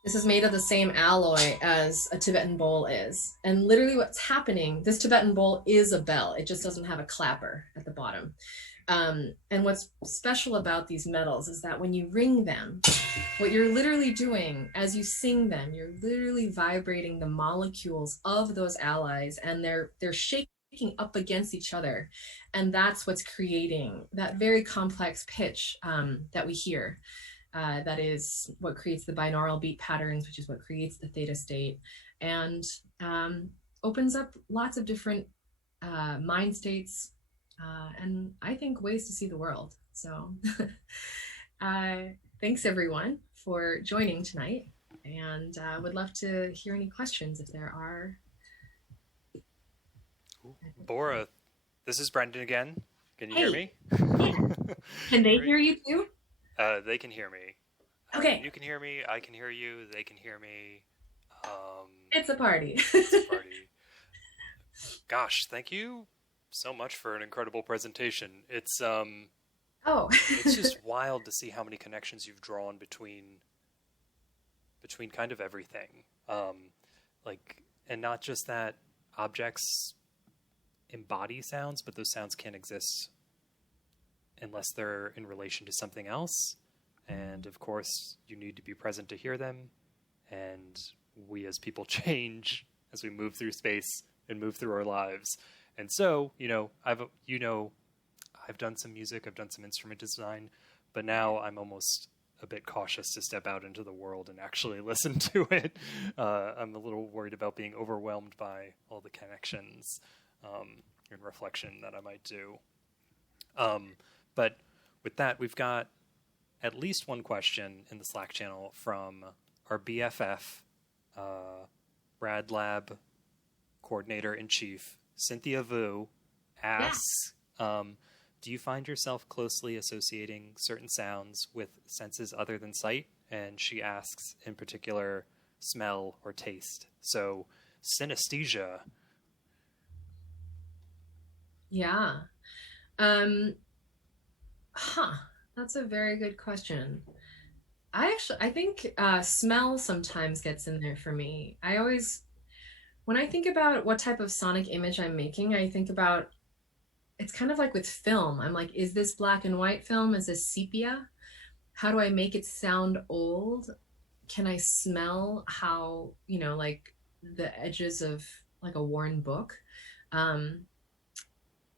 This is made of the same alloy as a Tibetan bowl is. And literally what's happening, this Tibetan bowl is a bell. It just doesn't have a clapper at the bottom. And what's special about these metals is that when you ring them, what you're literally doing as you sing them, you're literally vibrating the molecules of those alloys, and they're shaking up against each other. And that's what's creating that very complex pitch that we hear. That is what creates the binaural beat patterns, which is what creates the theta state, and opens up lots of different mind states, and I think ways to see the world. So thanks everyone for joining tonight, and would love to hear any questions if there are. Bora, this is Brendan again. Can you hear me? Can they hear you too? They can hear me. Okay. You can hear me, I can hear you, they can hear me. It's a party. It's a party. Gosh, thank you so much for an incredible presentation. It's it's just wild to see how many connections you've drawn between kind of everything. And not just that objects embody sounds, but those sounds can't exist unless they're in relation to something else. And of course, you need to be present to hear them. And we as people change as we move through space and move through our lives. And so, I've done some music, I've done some instrument design, but now I'm almost a bit cautious to step out into the world and actually listen to it. I'm a little worried about being overwhelmed by all the connections and reflection that I might do. But with that, we've got at least one question in the Slack channel from our BFF, Rad Lab Coordinator-in-Chief, Cynthia Vu, asks, do you find yourself closely associating certain sounds with senses other than sight? And she asks, in particular, smell or taste. So, synesthesia. Yeah. That's a very good question. I think smell sometimes gets in there for me. When I think about what type of sonic image I'm making, I think about, it's kind of like with film. I'm like, is this black and white film? Is this sepia? How do I make it sound old? Can I smell how, like the edges of like a worn book?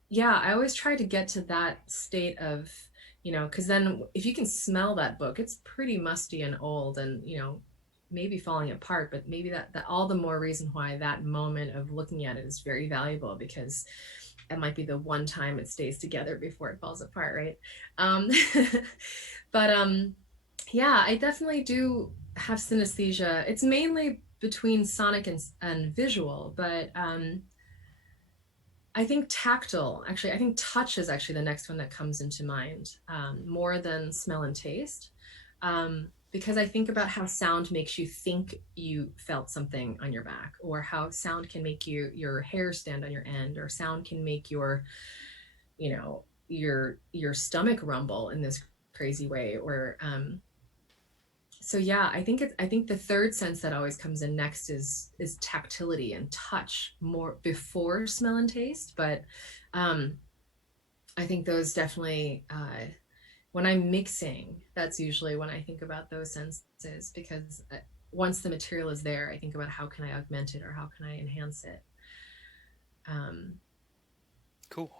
Yeah, I always try to get to that state of, because then if you can smell that book, it's pretty musty and old and, maybe falling apart, but maybe that all the more reason why that moment of looking at it is very valuable, because it might be the one time it stays together before it falls apart, right? Yeah, I definitely do have synesthesia. It's mainly between sonic and visual, but I think tactile, actually, I think touch is actually the next one that comes into mind, more than smell and taste. Because I think about how sound makes you think you felt something on your back, or how sound can make your hair stand on your end, or sound can make your stomach rumble in this crazy way, or so yeah, I think the third sense that always comes in next is tactility and touch, more before smell and taste. But I think those definitely when I'm mixing, that's usually when I think about those senses, because once the material is there, I think about how can I augment it or how can I enhance it. Cool.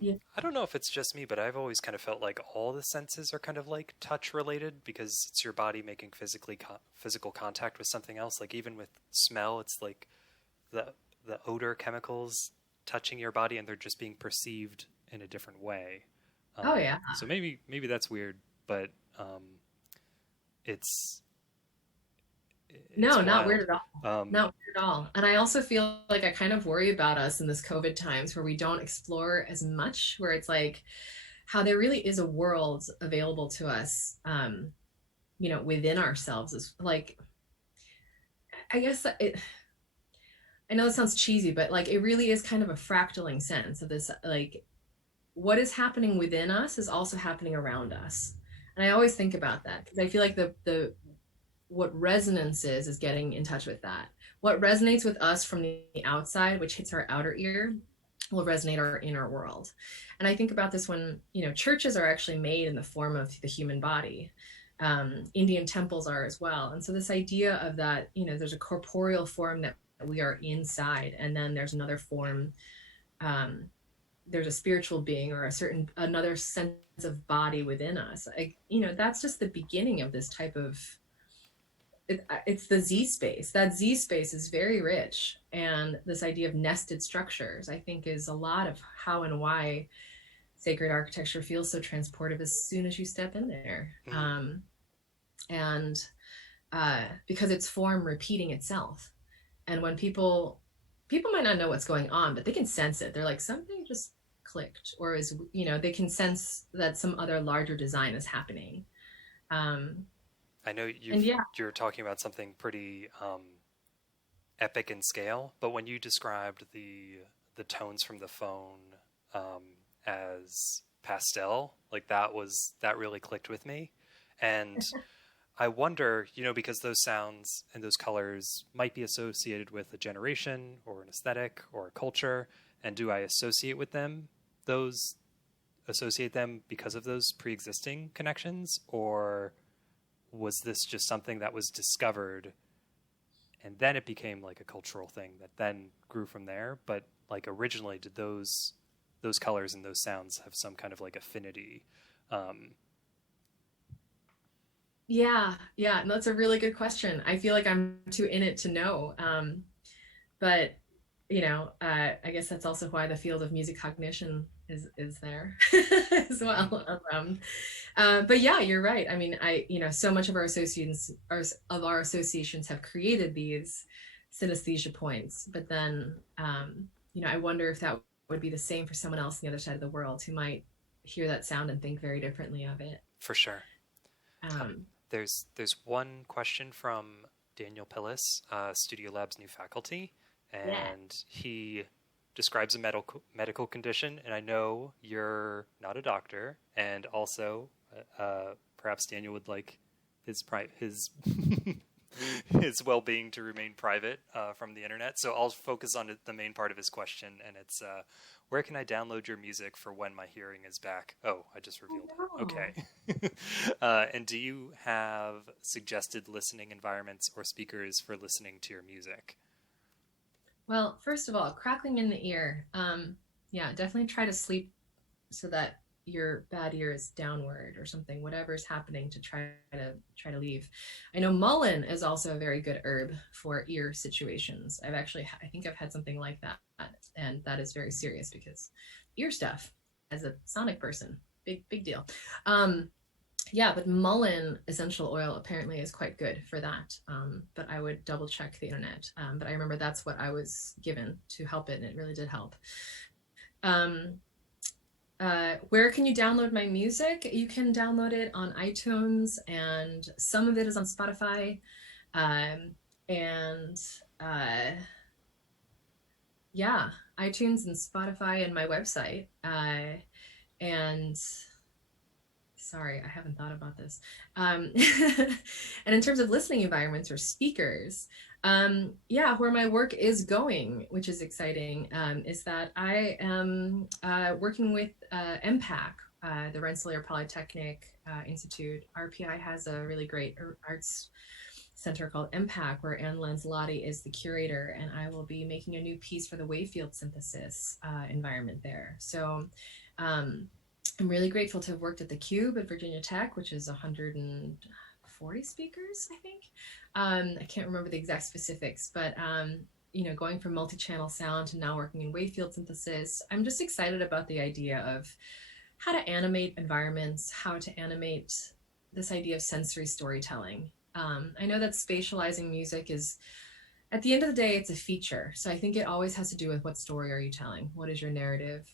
Yeah. I don't know if it's just me, but I've always kind of felt like all the senses are kind of like touch related, because it's your body making physical contact with something else. Like even with smell, it's like the odor chemicals touching your body, and they're just being perceived in a different way. Oh yeah. So maybe that's weird, but it's no, not wild. weird at all. Not weird at all. And I also feel like I kind of worry about us in this COVID times where we don't explore as much, where it's like how there really is a world available to us, you know, within ourselves. Is like, I guess I know it sounds cheesy, but like it really is kind of a fractaling sense of this, like what is happening within us is also happening around us. And I always think about that because I feel like the what resonance is getting in touch with that. What resonates with us from the outside, which hits our outer ear, will resonate our inner world. And I think about this when, you know, churches are actually made in the form of the human body. Indian temples are as well. And so this idea of that, you know, there's a corporeal form that we are inside, and then there's another form, there's a spiritual being or another sense of body within us. You know, that's just the beginning of this type of, it's the Z space. That Z space is very rich. And this idea of nested structures, I think, is a lot of how and why sacred architecture feels so transportive as soon as you step in there. Because it's form repeating itself. And when people might not know what's going on, but they can sense it. They're like, something just clicked, or is, you know, they can sense that some other larger design is happening. I know you're talking about something pretty epic in scale, but when you described the tones from the phone as pastel, like that really clicked with me. And I wonder, you know, because those sounds and those colors might be associated with a generation or an aesthetic or a culture, and do I associate them because of those pre-existing connections, or was this just something that was discovered and then it became like a cultural thing that then grew from there? But like originally, did those colors and those sounds have some kind of like affinity? Yeah, that's a really good question. I feel like I'm too in it to know. But you know, I guess that's also why the field of music cognition is there as well. But yeah, you're right. I mean, you know, so much of our associations have created these synesthesia points, but then, you know, I wonder if that would be the same for someone else on the other side of the world who might hear that sound and think very differently of it. For sure. There's one question from Daniel Pillis, Studio Lab's new faculty, and he describes a medical condition, and I know you're not a doctor, and also perhaps Daniel would like his his well-being to remain private from the internet. So I'll focus on the main part of his question, and it's where can I download your music for when my hearing is back? Oh, I just revealed. Oh, no. Okay. And do you have suggested listening environments or speakers for listening to your music? Well, first of all, crackling in the ear. Yeah, definitely try to sleep so that your bad ear is downward or something, whatever's happening, to try to leave. I know mullein is also a very good herb for ear situations. I think I've had something like that, and that is very serious because ear stuff, as a sonic person, big deal. Yeah, but mullein essential oil apparently is quite good for that. But I would double check the internet. But I remember that's what I was given to help it, and it really did help. Where can you download my music? You can download it on iTunes, and some of it is on Spotify. Yeah, iTunes and Spotify and my website. And sorry, I haven't thought about this. And in terms of listening environments or speakers, yeah, where my work is going, which is exciting, is that I am working with MPAC, the Rensselaer Polytechnic Institute, RPI has a really great arts center called MPAC, where Anne Lanzelotti is the curator, and I will be making a new piece for the wavefield synthesis environment there. So I'm really grateful to have worked at the Cube at Virginia Tech, which is 140 speakers, I think. I can't remember the exact specifics, but you know, going from multi-channel sound to now working in wavefield synthesis, I'm just excited about the idea of how to animate environments, how to animate this idea of sensory storytelling. I know that spatializing music is, at the end of the day, it's a feature. So I think it always has to do with what story are you telling? What is your narrative?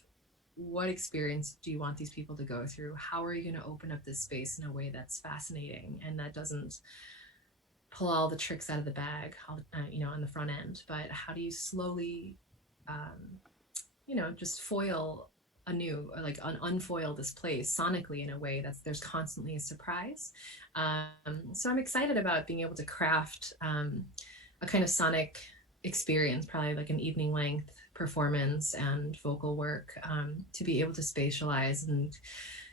What experience do you want these people to go through? How are you going to open up this space in a way that's fascinating and that doesn't pull all the tricks out of the bag, you know, on the front end? But how do you slowly, you know, just unfoil this place sonically in a way that's, there's constantly a surprise. So I'm excited about being able to craft a kind of sonic experience, probably like an evening length performance and vocal work, to be able to spatialize and,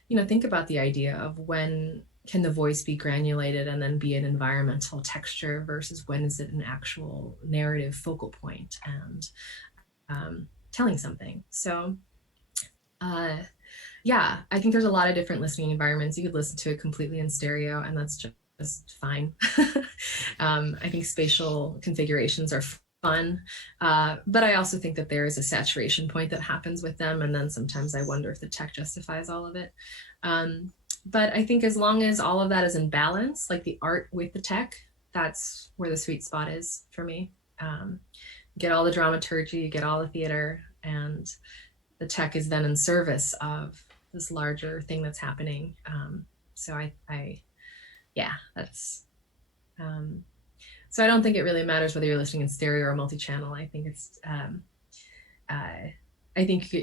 you know, think about the idea of when can the voice be granulated and then be an environmental texture versus when is it an actual narrative focal point and telling something. So yeah, I think there's a lot of different listening environments. You could listen to it completely in stereo, and that's just fine. I think spatial configurations are fun, but I also think that there is a saturation point that happens with them, and then sometimes I wonder if the tech justifies all of it. But I think as long as all of that is in balance, like the art with the tech, that's where the sweet spot is for me. Get all the dramaturgy, you get all the theater, and the tech is then in service of this larger thing that's happening. So yeah, that's, so I don't think it really matters whether you're listening in stereo or multi-channel. I think it's, I think,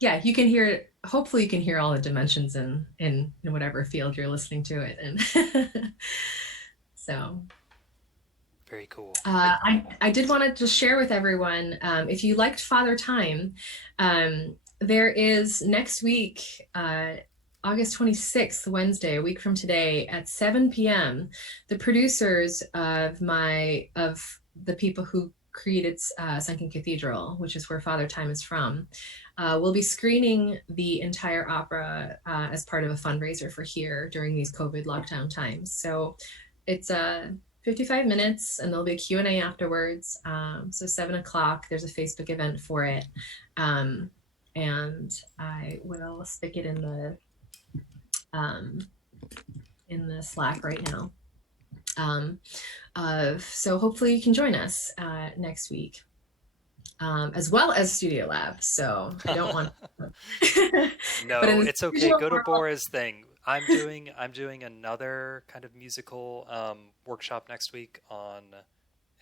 yeah, you can hear it. Hopefully you can hear all the dimensions in whatever field you're listening to it in. So. Very cool. I did want to just share with everyone, if you liked Father Time, there is next week, August 26th, Wednesday, a week from today at 7 p.m., the producers of the people who created Sunken Cathedral, which is where Father Time is from, will be screening the entire opera as part of a fundraiser for here during these COVID lockdown times. So it's 55 minutes and there'll be a Q&A afterwards. So 7 o'clock, there's a Facebook event for it. And I will stick it in the Slack right now. So hopefully you can join us next week, as well as Studio Lab. So I don't want no, it's okay. Go to Bora's thing. I'm doing another kind of musical workshop next week on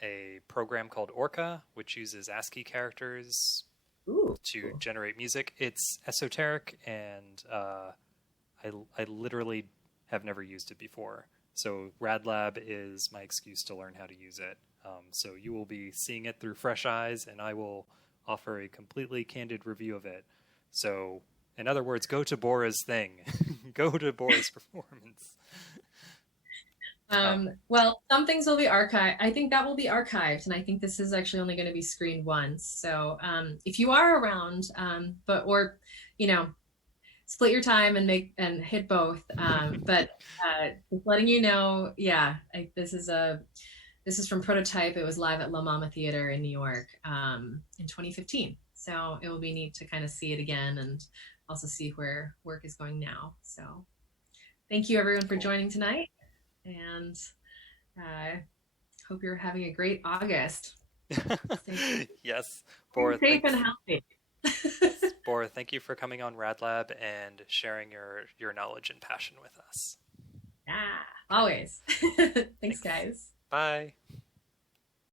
a program called Orca, which uses ASCII characters to generate music. It's esoteric, and I literally have never used it before. So RadLab is my excuse to learn how to use it. So you will be seeing it through fresh eyes, and I will offer a completely candid review of it. So, in other words, go to Bora's thing. Go to Bora's performance. Well, some things will be archived. I think that will be archived, and I think this is actually only going to be screened once. So if you are around, or split your time and hit both. But just letting you know, yeah, this is from Prototype. It was live at La Mama Theater in New York in 2015. So it will be neat to kind of see it again and also see where work is going now. So thank you everyone for joining tonight, and hope you're having a great August. Yes, Bora, safe and healthy. Bora, thank you for coming on RadLab and sharing your knowledge and passion with us. Yeah, always. Thanks, guys. Bye.